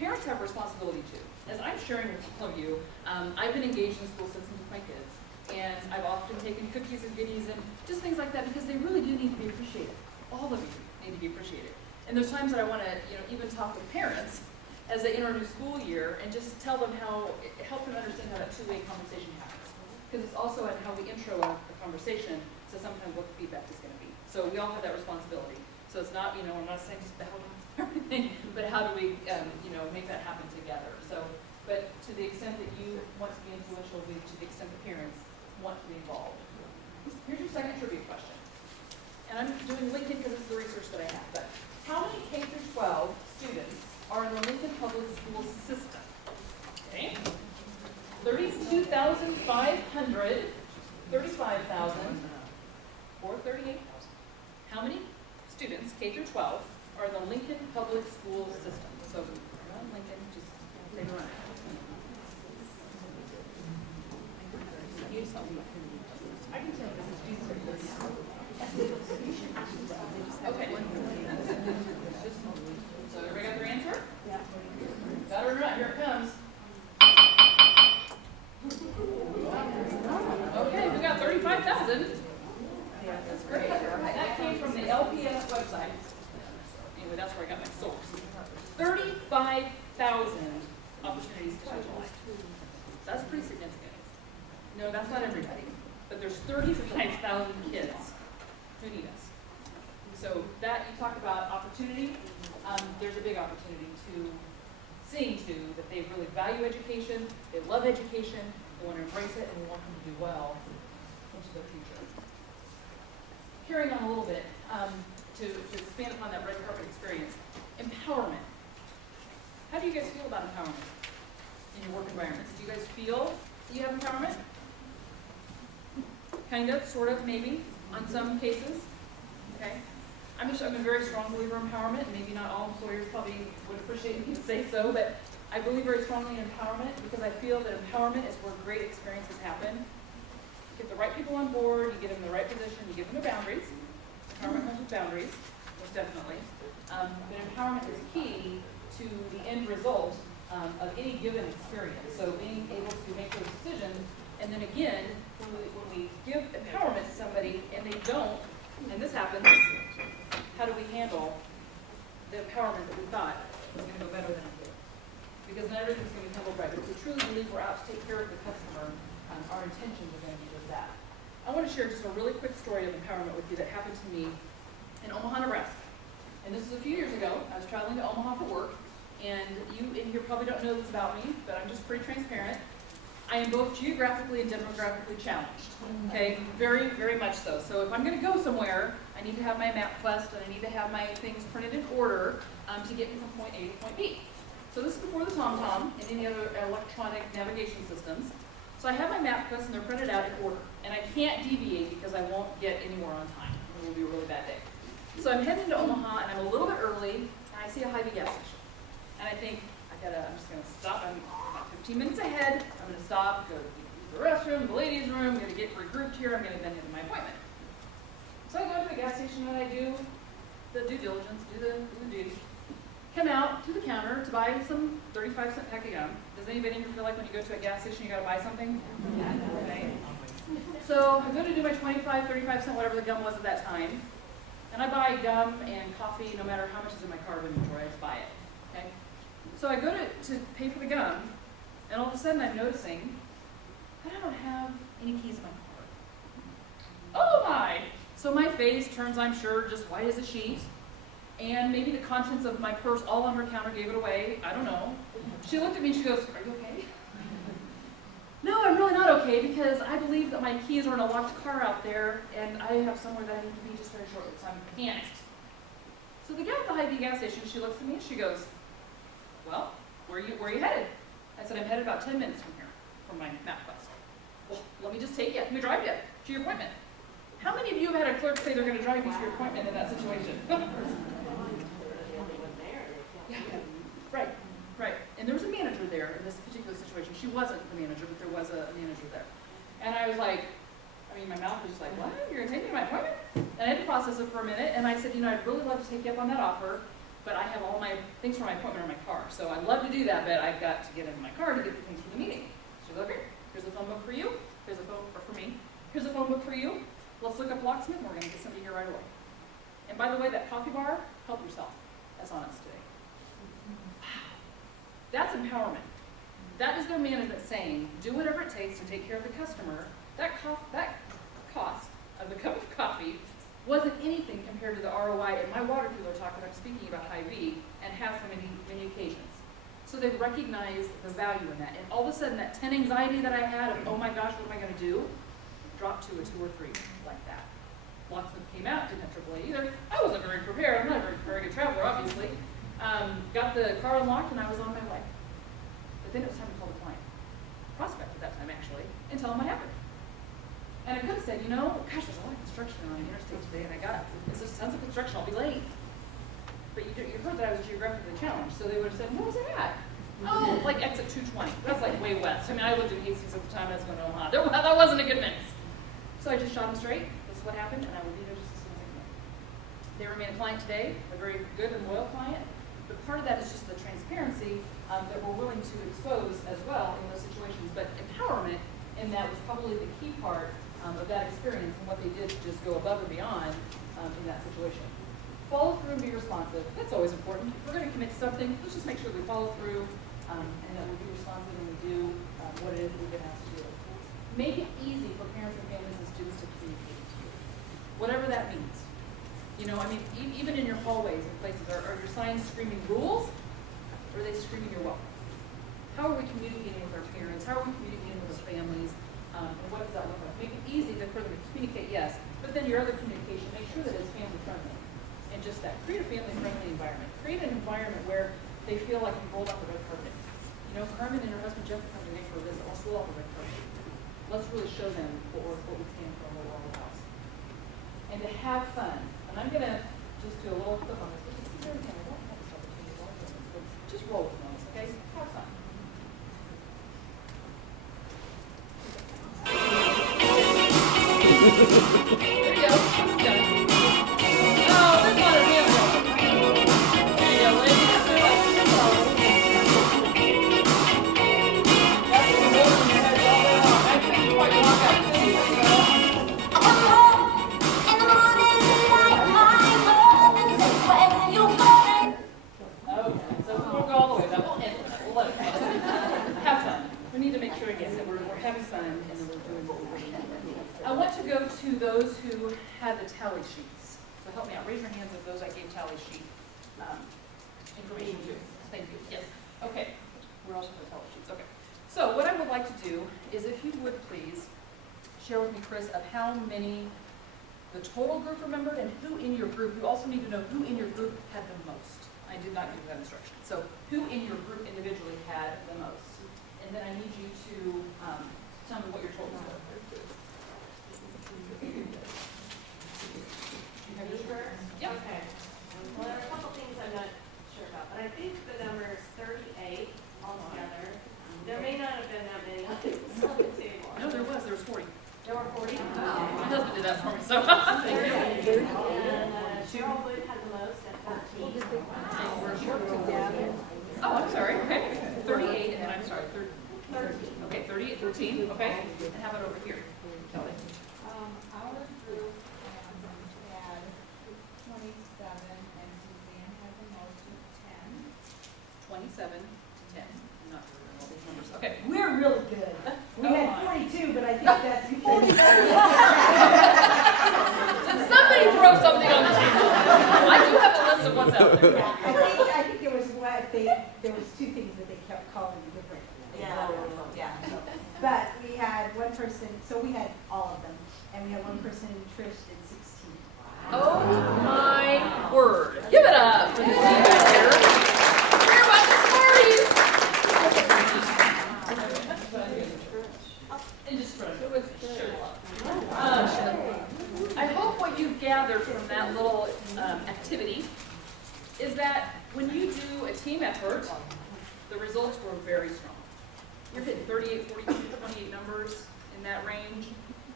parents have responsibility too. As I'm sharing with all of you, I've been engaged in school systems with my kids, and I've often taken cookies and goodies and just things like that because they really do need to be appreciated. All of you need to be appreciated. And there's times that I want to, even talk with parents as they enter a new school year and just tell them help them understand how that two-way conversation happens. Because it's also in how we intro a conversation to sometimes what the feedback is going to be. So we all have that responsibility. So it's not, I'm not saying just battle everything, but how do we, make that happen together. So, but to the extent that you want to be influential, to the extent that parents want to be involved. Here's your second trivia question. And I'm doing Lincoln because it's the research that I have. But how many K through 12 students are in the Lincoln Public School system? Okay. 32,500, 35,000, or 38,000. How many students, K through 12, are in the Lincoln Public School system? So, Lincoln, just take a run. I can tell this is Jesus. Okay. So everybody got their answer? Yeah. Got it or not? Here it comes. Okay, we got 35,000. That's great. That came from the LPS website. Anyway, that's where I got my source. 35,000 opportunities to change a life. That's pretty significant. No, that's not everybody. But there's 35,000 kids who need us. So that, you talk about opportunity, there's a big opportunity to seeing to that they really value education, they love education, they want to embrace it, and we want them to do well into their future. Carrying on a little bit, to expand upon that red carpet experience, empowerment. How do you guys feel about empowerment in your work environments? Do you guys feel that you have empowerment? Kind of, sort of, maybe, on some cases. Okay. I'm a very strong believer in empowerment. Maybe not all employers probably would appreciate me to say so, but I believe very strongly in empowerment because I feel that empowerment is where great experiences happen. You get the right people on board, you get them in the right position, you give them the boundaries. Empowerment comes with boundaries, most definitely. But empowerment is key to the end result of any given experience. So being able to make those decisions, and then again, when we give empowerment to somebody and they don't, and this happens, how do we handle the empowerment that we thought was going to go better than it did? Because not everything's going to be handled right. But if we truly believe we're out to take care of the customer, our intentions are going to be just that. I want to share just a really quick story of empowerment with you that happened to me in Omaha, Nebraska. And this was a few years ago. I was traveling to Omaha for work, and you in here probably don't know this about me, but I'm just pretty transparent. I am both geographically and demographically challenged, okay? Very, very much so. So if I'm going to go somewhere, I need to have my MapQuest and I need to have my things printed in order to get me from point A to point B. So this is before the TomTom and any other electronic navigation systems. So I have my MapQuest and they're printed out in order. And I can't deviate because I won't get anywhere on time. It will be a really bad day. So I'm heading to Omaha and I'm a little bit early and I see a Hy-Vee gas station. And I think, I'm just going to stop. I'm about 15 minutes ahead. I'm going to stop, go to the restroom, the ladies' room. I'm going to get regrouped here. I'm going to then head to my appointment. So I go to the gas station and I do the due diligence, do the duty. Come out to the counter to buy some 35-cent pack of gum. Does anybody ever feel like when you go to a gas station, you got to buy something? Yeah. Okay. So I go to do my 25, 35-cent, whatever the gum was at that time. And I buy gum and coffee no matter how much is in my cart inventory. I just buy it. Okay. So I go to pay for the gum, and all of a sudden I'm noticing that I don't have any keys in my car. Oh my! So my face turns, I'm sure, just white as a sheet, and maybe the contents of my purse all on her counter gave it away. I don't know. She looked at me and she goes, "Are you okay?" No, I'm really not okay because I believe that my keys are in a locked car out there, and I have somewhere that I need to be just very shortly, so I'm panicked. So the gal at the Hy-Vee gas station, she looks at me and she goes, "Well, where are you headed?" I said, "I'm headed about 10 minutes from here, from my MapQuest." "Well, let me just take you. Let me drive you to your appointment." How many of you have had a clerk say they're going to drive you to your appointment in that situation? Yeah. Right. And there was a manager there in this particular situation. She wasn't the manager, but there was a manager there. And I was like, my mouth was just like, "What? You're going to take me to my appointment?" And I had to process it for a minute, and I said, "I'd really love to take you up on that offer, but I have all my things for my appointment in my car. So I love to do that, but I've got to get in my car to get the things for the meeting. So go here. Here's a phone book for you. Here's a phone, or for me. Here's a phone book for you. Let's look up locksmith. We're going to get somebody here right away. And by the way, that coffee bar, help yourself. That's on us today. Wow. That's empowerment. That is their management saying, do whatever it takes to take care of the customer. That cost of the cup of coffee wasn't anything compared to the ROI in my water cooler talk that I'm speaking about Hy-Vee and have for many, many occasions. So they recognize the value in that. And all of a sudden, that 10 anxiety that I had of, oh my gosh, what am I going to do, dropped to a 2 or 3 like that. Locksmith came out, didn't have AAA either. I wasn't very prepared. I'm not a very good traveler, obviously. Got the car unlocked, and I was on my way. But then it was time to call the client. Prospect at that time, actually, and tell him what happened. And I could have said, you know, gosh, there's a lot of construction on the interstate today, and it's just tons of construction, I'll be late. But you heard that I was geographically challenged, so they would have said, where was it at? Oh, like exit 220. That's like way west. I mean, I lived in Hastings at the time, I was going to Omaha. That wasn't a good mix. So I just shot him straight. This is what happened, and I will be there just as soon as I can. They remain a client today, a very good and loyal client. But part of that is just the transparency that we're willing to expose as well in those situations. But empowerment in that was probably the key part of that experience and what they did to just go above and beyond in that situation. Follow through and be responsive. That's always important. If we're going to commit to something, let's just make sure we follow through and that we be responsive and we do what it is that we've been asked to do. Make it easy for parents and families and students to communicate to you, whatever that means. You know, I mean, even in your hallways and places, are your signs screaming rules, or are they screaming you're welcome? How are we communicating with our parents? How are we communicating with our families? And what does that look like? Make it easy for them to communicate, yes, but then your other communication, make sure that it's family friendly. And just that, create a family friendly environment. Create an environment where they feel like you've rolled out the red carpet. You know, Carmen and her husband Jeff are coming in for a visit. Let's roll out the red carpet. Let's really show them what we stand for and what we're all about. And to have fun. And I'm going to just do a little clip on this. Just roll with those, okay? Have fun. There you go. It's done. Oh, that's not a hand roll. There you go, ladies. That's what we're holding your heads all day long. I couldn't quite walk out. Okay, so we'll go all the way. That will end. We'll let it go. Have fun. We need to make sure again that we're having fun and that we're doing what we're doing. I want to go to those who had the tally sheets. So help me out. Raise your hands if those I gave tally sheet information to. Thank you. Yes. Okay. We're also the tally sheets. Okay. So what I would like to do is if you would please share with me, Chris, of how many the total group remembered and who in your group. You also need to know who in your group had the most. I did not give that instruction. So who in your group individually had the most? And then I need you to tell me what your total number is. You have yours? Yep. Okay. Well, there are a couple things I'm not sure about, but I think the number is 38 altogether. There may not have been that many on the table. No, there was. There was 40. There were 40? My husband did that for me, so thank you. And Cheryl Wood had the most at 13. Oh, I'm sorry. Okay. 38, and then I'm sorry. 13. Okay, 38, 13. Okay. And how about over here? Kelly. Our group had 27, and Suzanne had the most of 10. 27 to 10. I'm not remembering all these numbers. Okay. We're really good. We Oh had my. 42, but I think that's because. Did somebody throw something on the table? I do have a list of what's out there. I think there was there was two things that they kept calling different. Yeah. But we had one person, so we had all of them, and we had one person, Trish, did 16. Oh my word. Give it up for the team back here. Hear about the Smarties. And just spread it. It was sure. I hope what you gathered from that little activity is that when you do a team effort, the results were very strong. You're hitting 38, 42, 28 numbers in that range.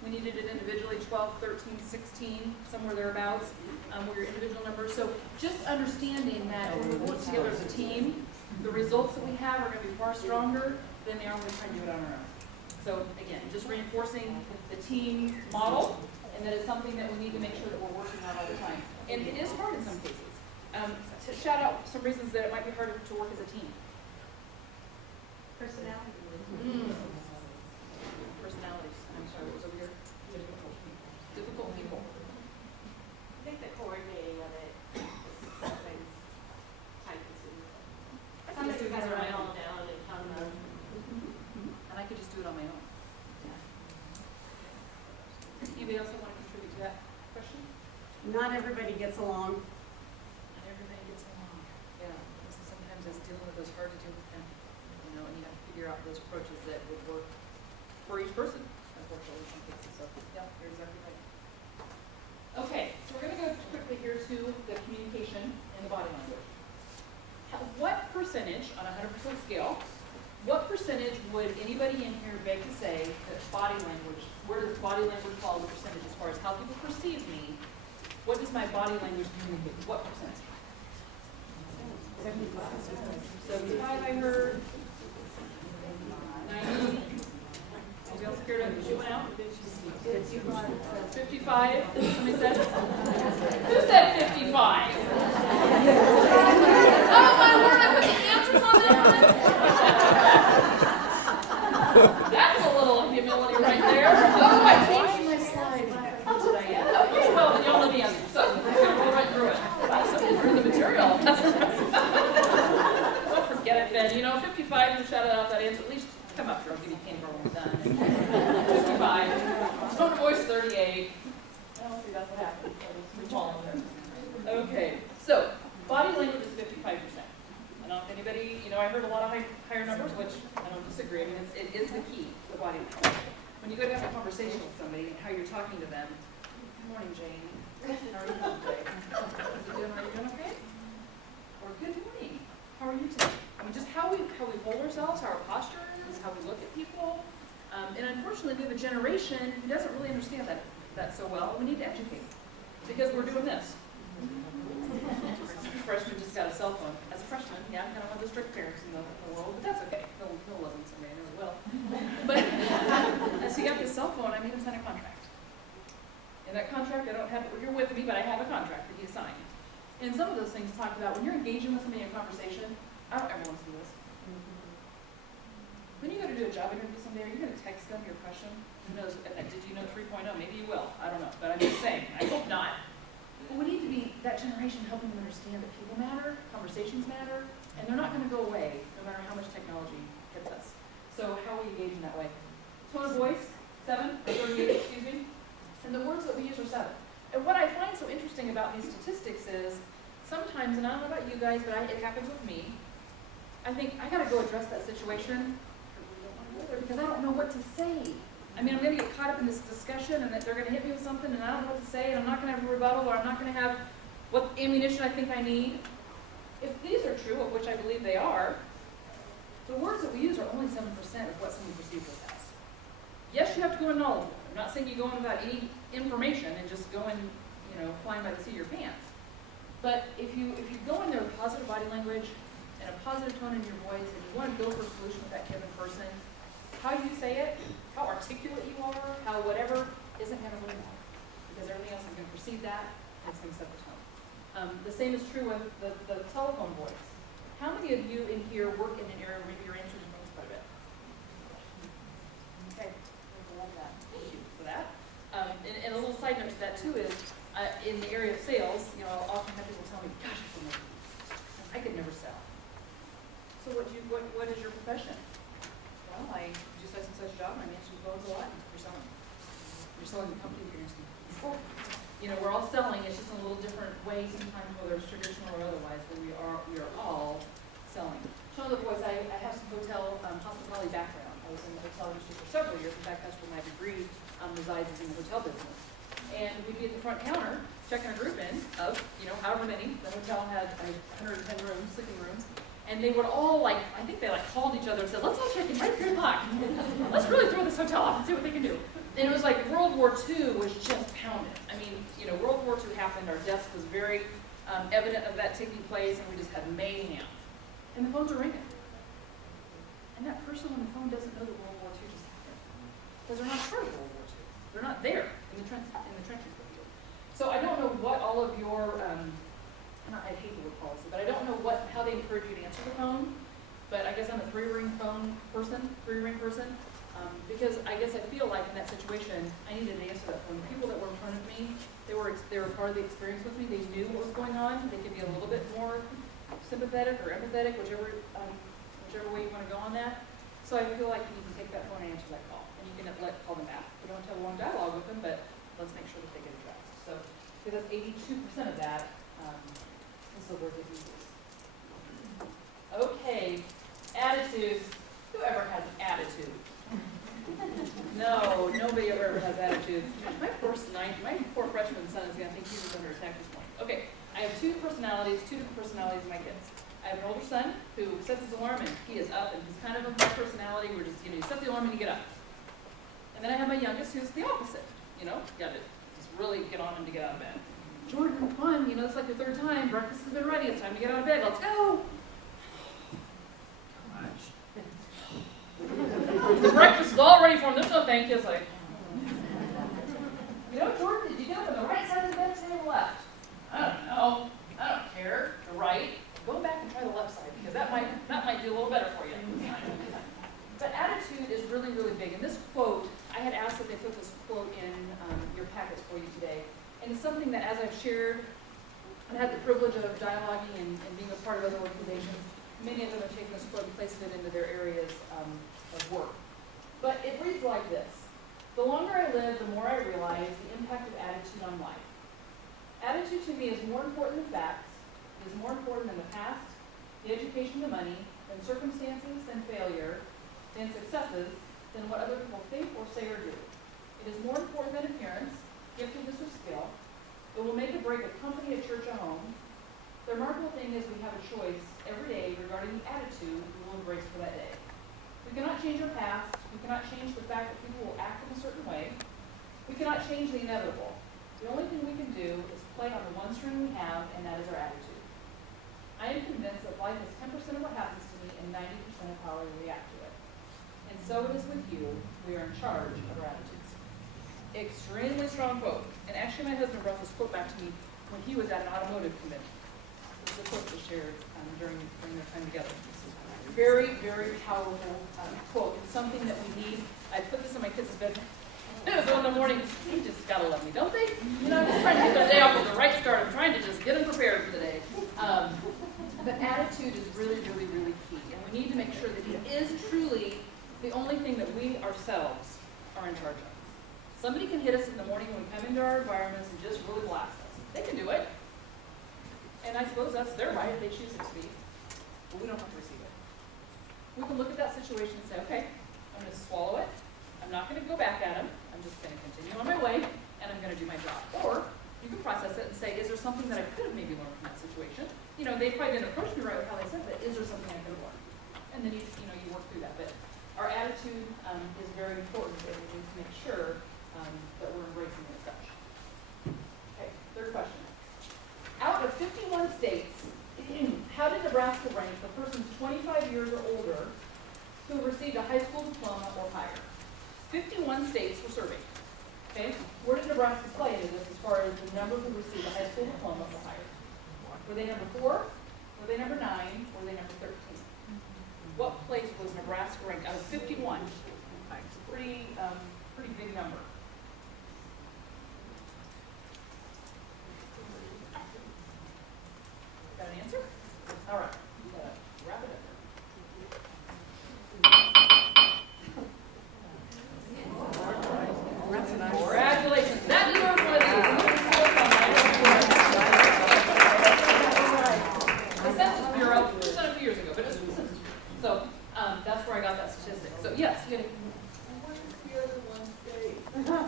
We needed it individually, 12, 13, 16, somewhere thereabouts, were your individual numbers. So just understanding that when we work together as a team, the results that we have are going to be far stronger than they are when we try to do it on our own. So again, just reinforcing the team model, and that it's something that we need to make sure that we're working on all the time. And it is hard in some cases. To shout out some reasons that it might be harder to work as a team. Personality. Personalities. I'm sorry, what was over here? Difficult people. I think the coordinating of it is sometimes time consuming. Somebody's got to write it all down and count them. And I could just do it on my own. Anybody else want to contribute to that question? Not everybody gets along. Not everybody gets along. Yeah, and so sometimes it's dealing with those hard to deal with them. You know, and you have to figure out those approaches that would work for each person, unfortunately, in some cases. So, yeah, you're exactly right. Okay, so we're going to go quickly here to the communication and the body language. What percentage, on a 100% scale, what percentage would anybody in here beg to say that body language, where does body language fall in the percentage as far as how people perceive me? What does my body language communicate? What percent? 75 I heard. 90. Anybody else scared of shooting out? 55. Somebody said? Who said 55? Oh my word, I put the answers on that. That's a little humility right there. Oh, I changed my slide. Oh, well, y'all know the answer, so I'm going to go right through it. Somebody's reading the material. Don't forget it, Ben. You know, 55, you shouted out that answer. At least come up here. I'll give you candy bar when we're done. 55. Tone of voice, 38. I don't think that's what happened. Okay, so body language is 55%. I don't know if anybody, you know, I heard a lot of higher numbers, which I don't disagree. I mean, it is the key, the body language. When you go to have a conversation with somebody and how you're talking to them, good morning, Jane. How are you doing today? Are you doing okay? Or good morning. How are you today? I mean, just how we hold ourselves, how our posture is, how we look at people. And unfortunately, we have a generation who doesn't really understand that so well. We need to educate because we're doing this. Freshman just got a cell phone. As a freshman, yeah, I'm kind of one of the strict parents in the world, but that's okay. He'll love me someday, I never will. But as he got this cell phone, I made him sign a contract. In that contract, I don't have it here with me, but I have a contract that he signed. And some of those things talk about when you're engaging with somebody in a conversation, I don't ever want to do this. When you go to do a job interview someday, are you going to text them your question? Who knows? Did you know 3.0? Maybe you will. I don't know. But I'm just saying. I hope not. But we need to be that generation helping them understand that people matter, conversations matter, and they're not going to go away no matter how much technology hits us. So how are we engaging that way? Tone of voice, 7, or 38, excuse me. And the words that we use are 7. And what I find so interesting about these statistics is sometimes, and I don't know about you guys, but it happens with me, I think I got to go address that situation because I don't know what to say. I mean, I'm going to get caught up in this discussion and that they're going to hit me with something and I don't know what to say and I'm not going to have a rebuttal or I'm not going to have what ammunition I think I need. If these are true, of which I believe they are, the words that we use are only 7% of what someone perceives us as. Yes, you have to go in knowledgeable. I'm not saying you go in without any information and just go in, you know, flying by the seat of your pants. But if you go in there with positive body language and a positive tone in your voice and you want to build a solution with that given person, how you say it, how articulate you are, how whatever, isn't going to really matter. Because everything else is going to perceive that, and it's going to set the tone. The same is true with the telephone voice. How many of you in here work in an area where maybe you're answering phones quite a bit? Okay, I love that. Thank you for that. And a little side note to that too is, in the area of sales, you know, I'll often have people tell me, gosh, I could never sell. So what is your profession? Well, I do such and such a job, and I'm answering phones a lot. You're selling the company you're answering. You know, we're all selling. It's just in a little different way sometimes, whether it's traditional or otherwise. But we are all selling. Tone of the voice. I have some hotel hospitality background. I was in the hotel industry for several years. In fact, that's where my degree resides, is in the hotel business. And we'd be at the front counter checking a group in of, you know, however many. The hotel had 110 rooms, sleeping rooms. And they would all, I think they called each other and said, let's all check in right at 3 o'clock. Let's really throw this hotel off and see what they can do. And it was like World War II was just pounding. I mean, you know, World War II happened, our death was very evident of that taking place, and we just had mayhem. And the phones are ringing. And that person on the phone doesn't know that World War II just happened. Because they're not part of World War II. They're not there in the trenches with you. So I don't know what all of your, I hate the word policy, but I don't know how they encourage you to answer the phone. But I guess I'm a three-ring person, because I guess I feel like in that situation, I needed to answer that phone. The people that were in front of me, they were part of the experience with me. They knew what was going on. They could be a little bit more sympathetic or empathetic, whichever way you want to go on that. So I feel like you need to take that phone and answer that call, and you can call them back. You don't have a long dialogue with them, but let's make sure that they get addressed. So because that's 82% of that is the word that we use. Okay, attitudes. Whoever has an attitude? No, nobody ever has attitudes. My poor freshman son is going to think he was under attack this morning. Okay, I have two different personalities of my kids. I have an older son who sets his alarm and he is up, and he's kind of my personality. We're just, you set the alarm and you get up. And then I have my youngest who's the opposite. You got to just really get on him to get out of bed. Jordan, come on, it's like the third time. Breakfast has been ready. It's time to get out of bed. Let's go. The breakfast is all ready for him. There's no thank you. It's like, Jordan, did you get up on the right side of the bed or the left? I don't know. I don't care. The right. Go back and try the left side, because that might do a little better for you. But attitude is really, really big. And this quote, I had asked that they put this quote in your packets for you today. And it's something that, as I've shared, I've had the privilege of dialoguing and being a part of other organizations. Many of them have taken this quote and placed it into their areas of work. But it reads like this: the longer I live, the more I realize the impact of attitude on life. Attitude to me is more important than facts, it is more important than the past, the education, the money, than circumstances, than failure, than successes, than what other people think or say or do. It is more important than appearance, giftedness, or skill. It will make or break a company, a church, a home. The remarkable thing is we have a choice every day regarding the attitude we will embrace for that day. We cannot change our past. We cannot change the fact that people will act in a certain way. We cannot change the inevitable. The only thing we can do is play on the one string we have, and that is our attitude. I am convinced that life is 10% of what happens to me and 90% of how I react to it. And so it is with you. We are in charge of our attitudes. Extremely strong quote. And actually my husband brought this quote back to me when he was at an automotive convention. This is a quote they shared during their time together. Very, very powerful quote. It's something that we need. I put this in my kids' bed. It was 1 in the morning. They just gotta love me, don't they? I'm just trying to get their day off with the right start. I'm trying to just get them prepared for the day. But attitude is really, really, really key. And we need to make sure that it is truly the only thing that we ourselves are in charge of. Somebody can hit us in the morning when we come into our environments and just really blast us. They can do it. And I suppose that's their right if they choose to speak. But we don't have to receive it. We can look at that situation and say, okay, I'm going to swallow it. I'm not going to go back at them. I'm just going to continue on my way, and I'm going to do my job. Or you can process it and say, is there something that I could have maybe learned from that situation? They probably didn't approach me right with how they said that. Is there something I could have learned? And then you work through that. But our attitude is very important, and we need to make sure that we're embracing it as such. Okay, third question. Out of 51 states, how did Nebraska rank for persons 25 years or older who received a high school diploma or higher? 51 states were surveyed. Okay, where did Nebraska play into this as far as the number who received a high school diploma or higher? Were they number 4? Were they number 9? Or were they number 13? What place was Nebraska ranked out of 51? It's a pretty big number. Got an answer? All right. Wrap it up. Congratulations. That deserves one of these. The Census Bureau, it was done a few years ago, but it was from the Census Bureau. So that's where I got that statistic. So yes, you get it. Where's the other one state?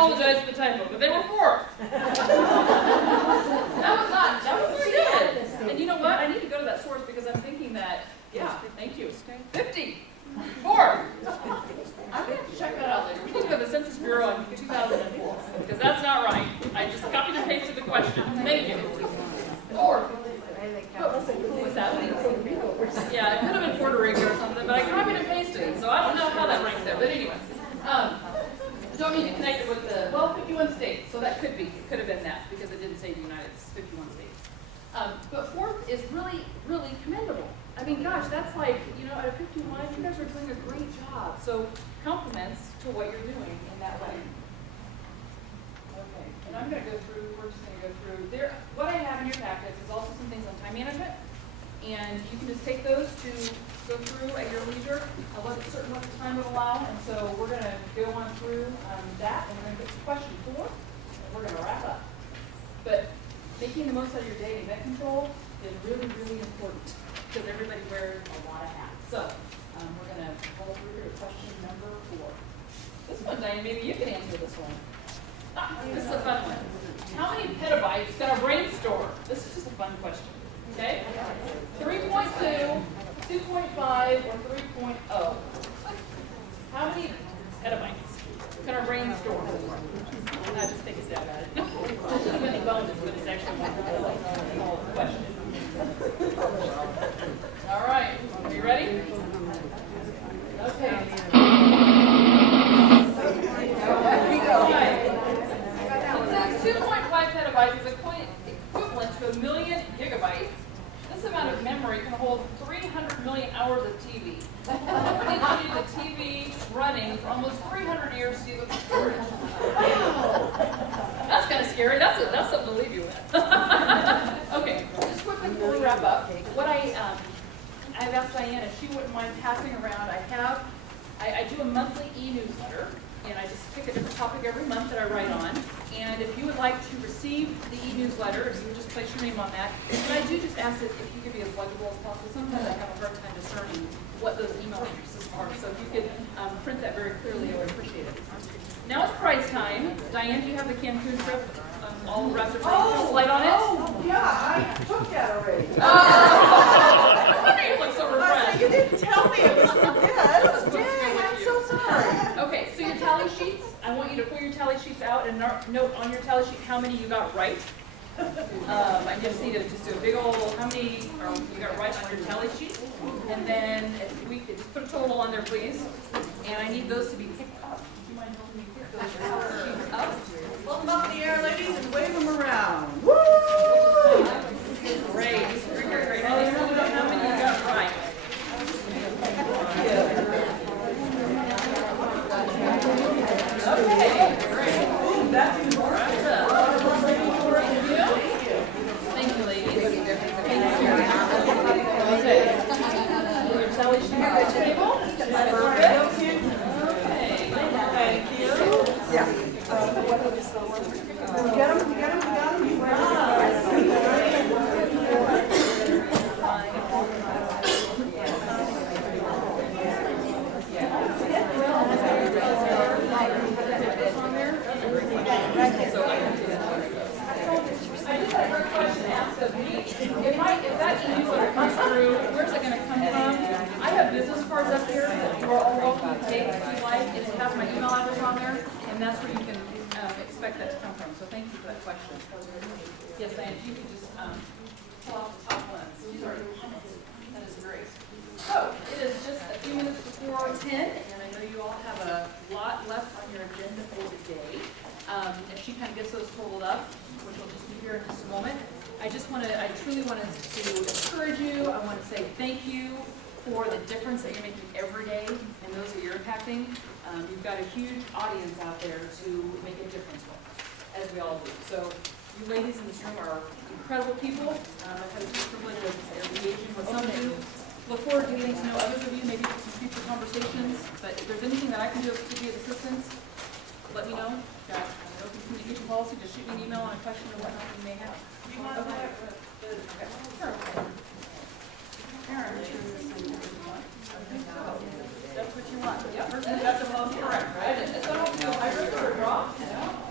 apologize for the typo, but they were 4th. That was very good. And you know what? I need to go to that source because I'm thinking that, yeah, thank you. 50. 4th. I'm going to have to check that out later. We need to go to the Census Bureau in 2004 because that's not right. I just copied and pasted the question. Thank you. 4th. What's that? Yeah, it could have been Puerto Rico or something, but I copied and pasted it, so I don't know how that ranks there. But anyway, don't mean to connect it with the 51 states, so that could be. It could have been that because it didn't say the United 51 states. But 4th is really, really commendable. I mean, gosh, that's like, out of 51, you guys are doing a great job. So compliments to what you're doing in that way. Okay, and I'm going to go through, we're just going to go through there. What I have in your packets is also some things on time management. And you can just take those to go through at your leisure. I wasn't certain what the time would allow, and so we're going to go on through that, and we're going to get to question 4, and we're going to wrap up. But making the most out of your day in event control is really, really important because everybody wears a lot of hats. So we're going to roll through to question number 4. This one, Diane, maybe you can answer this one. This is a fun one. How many petabytes can our brain store? This is just a fun question. Okay? 3.2, 2.5, or 3.0. How many petabytes can our brain store? I'll just take a stab at it. This is many bonus, but it's actually one question. All right. Are you ready? Okay. It says 2.5 petabytes is equivalent to 1 million gigabytes. This amount of memory can hold 300 million hours of TV. We need the TV running for almost 300 years to use up the storage. Wow. That's kind of scary. That's something to leave you with. Okay, just quickly before we wrap up, what I've asked Diane if she wouldn't mind passing around. I do a monthly e-newsletter, and I just pick a different topic every month that I write on. And if you would like to receive the e-newsletter, if you would just place your name on that. But I do just ask that if you could be as legible as possible. Sometimes I have a hard time discerning what those email addresses are. So if you could print that very clearly, I would appreciate it. Now it's prize time. Diane, do you have the Cancun trip all wrapped up? Slide on it? Oh, yeah, I took that already. No wonder you look so refreshed. You didn't tell me it was for this. Dang, I'm so sorry. Okay, so your tally sheets, I want you to pull your tally sheets out and note on your tally sheet how many you got right. I just need to just do a big old, how many you got right on your tally sheet. And then if we could just put a total on there, please. And I need those to be picked up. Do you mind helping me pick those sheets up? Hold them up in the air, ladies, and wave them around. Great, great. Now let's look at how many you got right. Okay, great. Ooh, that's even more. Thank you, ladies. Okay. Your tally sheet on the table. Okay. Thank you. Yeah. You get them? You get them? You got them? You If that e-newsletter comes through, where's it going to come from? I have business cards up here that you are all welcome to take if you like. It has my email address on there, and that's where you can expect that to come from. So thank you for that question. Yes, Diane, if you could just pull off the top ones. That is great. So it is just a few minutes before 10, and I know you all have a lot left on your agenda for the day. If she kind of gets those totaled up, which will just be here in just a moment. I truly wanted to encourage you. I want to say thank you for the difference that you're making every day and those that you're impacting. You've got a huge audience out there to make a difference with, as we all do. So you ladies in this room are incredible people. I've had the privilege of engaging with some of you. Look forward to getting to know others of you, maybe for some future conversations. But if there's anything that I can do to be of assistance, let me know. Got an open communication policy. Just shoot me an email on a question or whatnot you may have. Okay. Sure. Karen, that's what you want. Yeah, person got the most correct, right? Is that all? I wrote for a draw.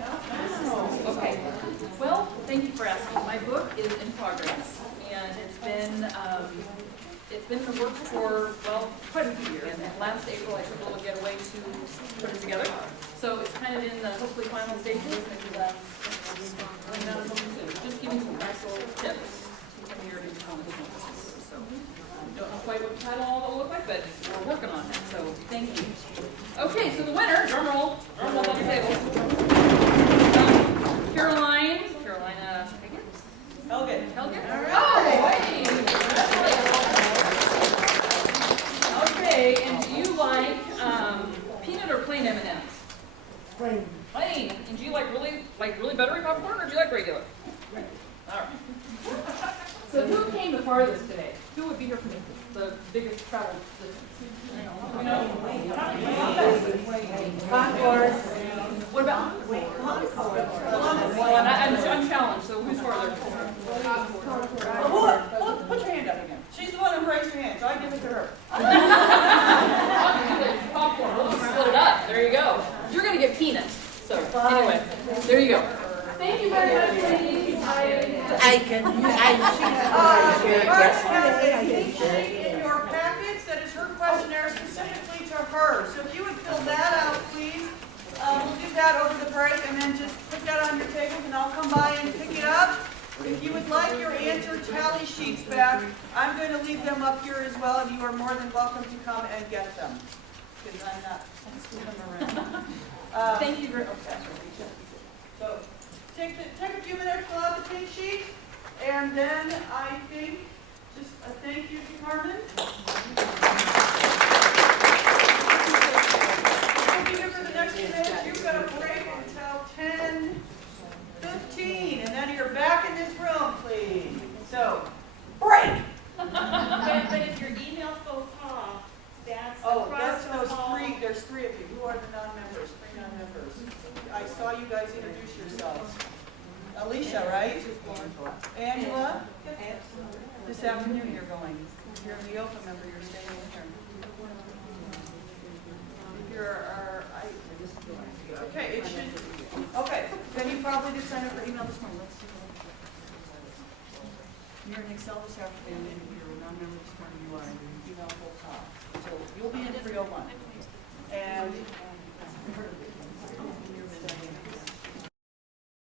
worked for, well, quite a few years. And last April, I took a little getaway to put it together. So it's kind of in the hopefully final stages, and running down something soon. Just giving some practical tips from here to become the business. So don't know quite what the title all will look like, but we're working on it. So thank you. Okay, so the winner, drum roll on your table. Carolina Helget. Helget? All right. Oh, hey! Okay, and do you like peanut or plain M&Ms? Plain. Plain. And do you like really buttery popcorn, or do you like regular? All right. So who came the farthest today? Who would be here for the biggest travel distance? You know? Concord. What about? Well, and I'm challenged, so who's farther? Put your hand up again. She's the one who raised her hand, so I give it to her. Popcorn. We'll just split it up. There you go. You're going to get peanuts. So, anyway, there you go. Thank you very much, ladies. Bart has a pink sheet in your packets that is her questionnaire specifically to her. So if you would fill that out, please. We'll do that over the break, and then just put that on your tables, and I'll come by and pick it up. If you would like your answer tally sheets back, I'm going to leave them up here as well, and you are more than welcome to come and get them, because I'm not moving them around. Thank you very much. So take a few minutes, fill out the pink sheet, and then I think just a thank you to Carmen. We'll be here for the next few minutes. You've got a break until 10:15, and then you're back in this room, please. So, break! But if your email faux pas, that's That's across those the hall. three, there's three of you. Who are the non-members? Three non-members. I saw you guys introduce yourselves. Alicia, right? Angela? This afternoon you're going. You're the OPA member, you're staying with her. Okay, it should, okay, then you probably did sign up for email this morning. Let's see. You're in Excel this afternoon, and you're a non-member this morning, you are in email full top. So you'll be in 301.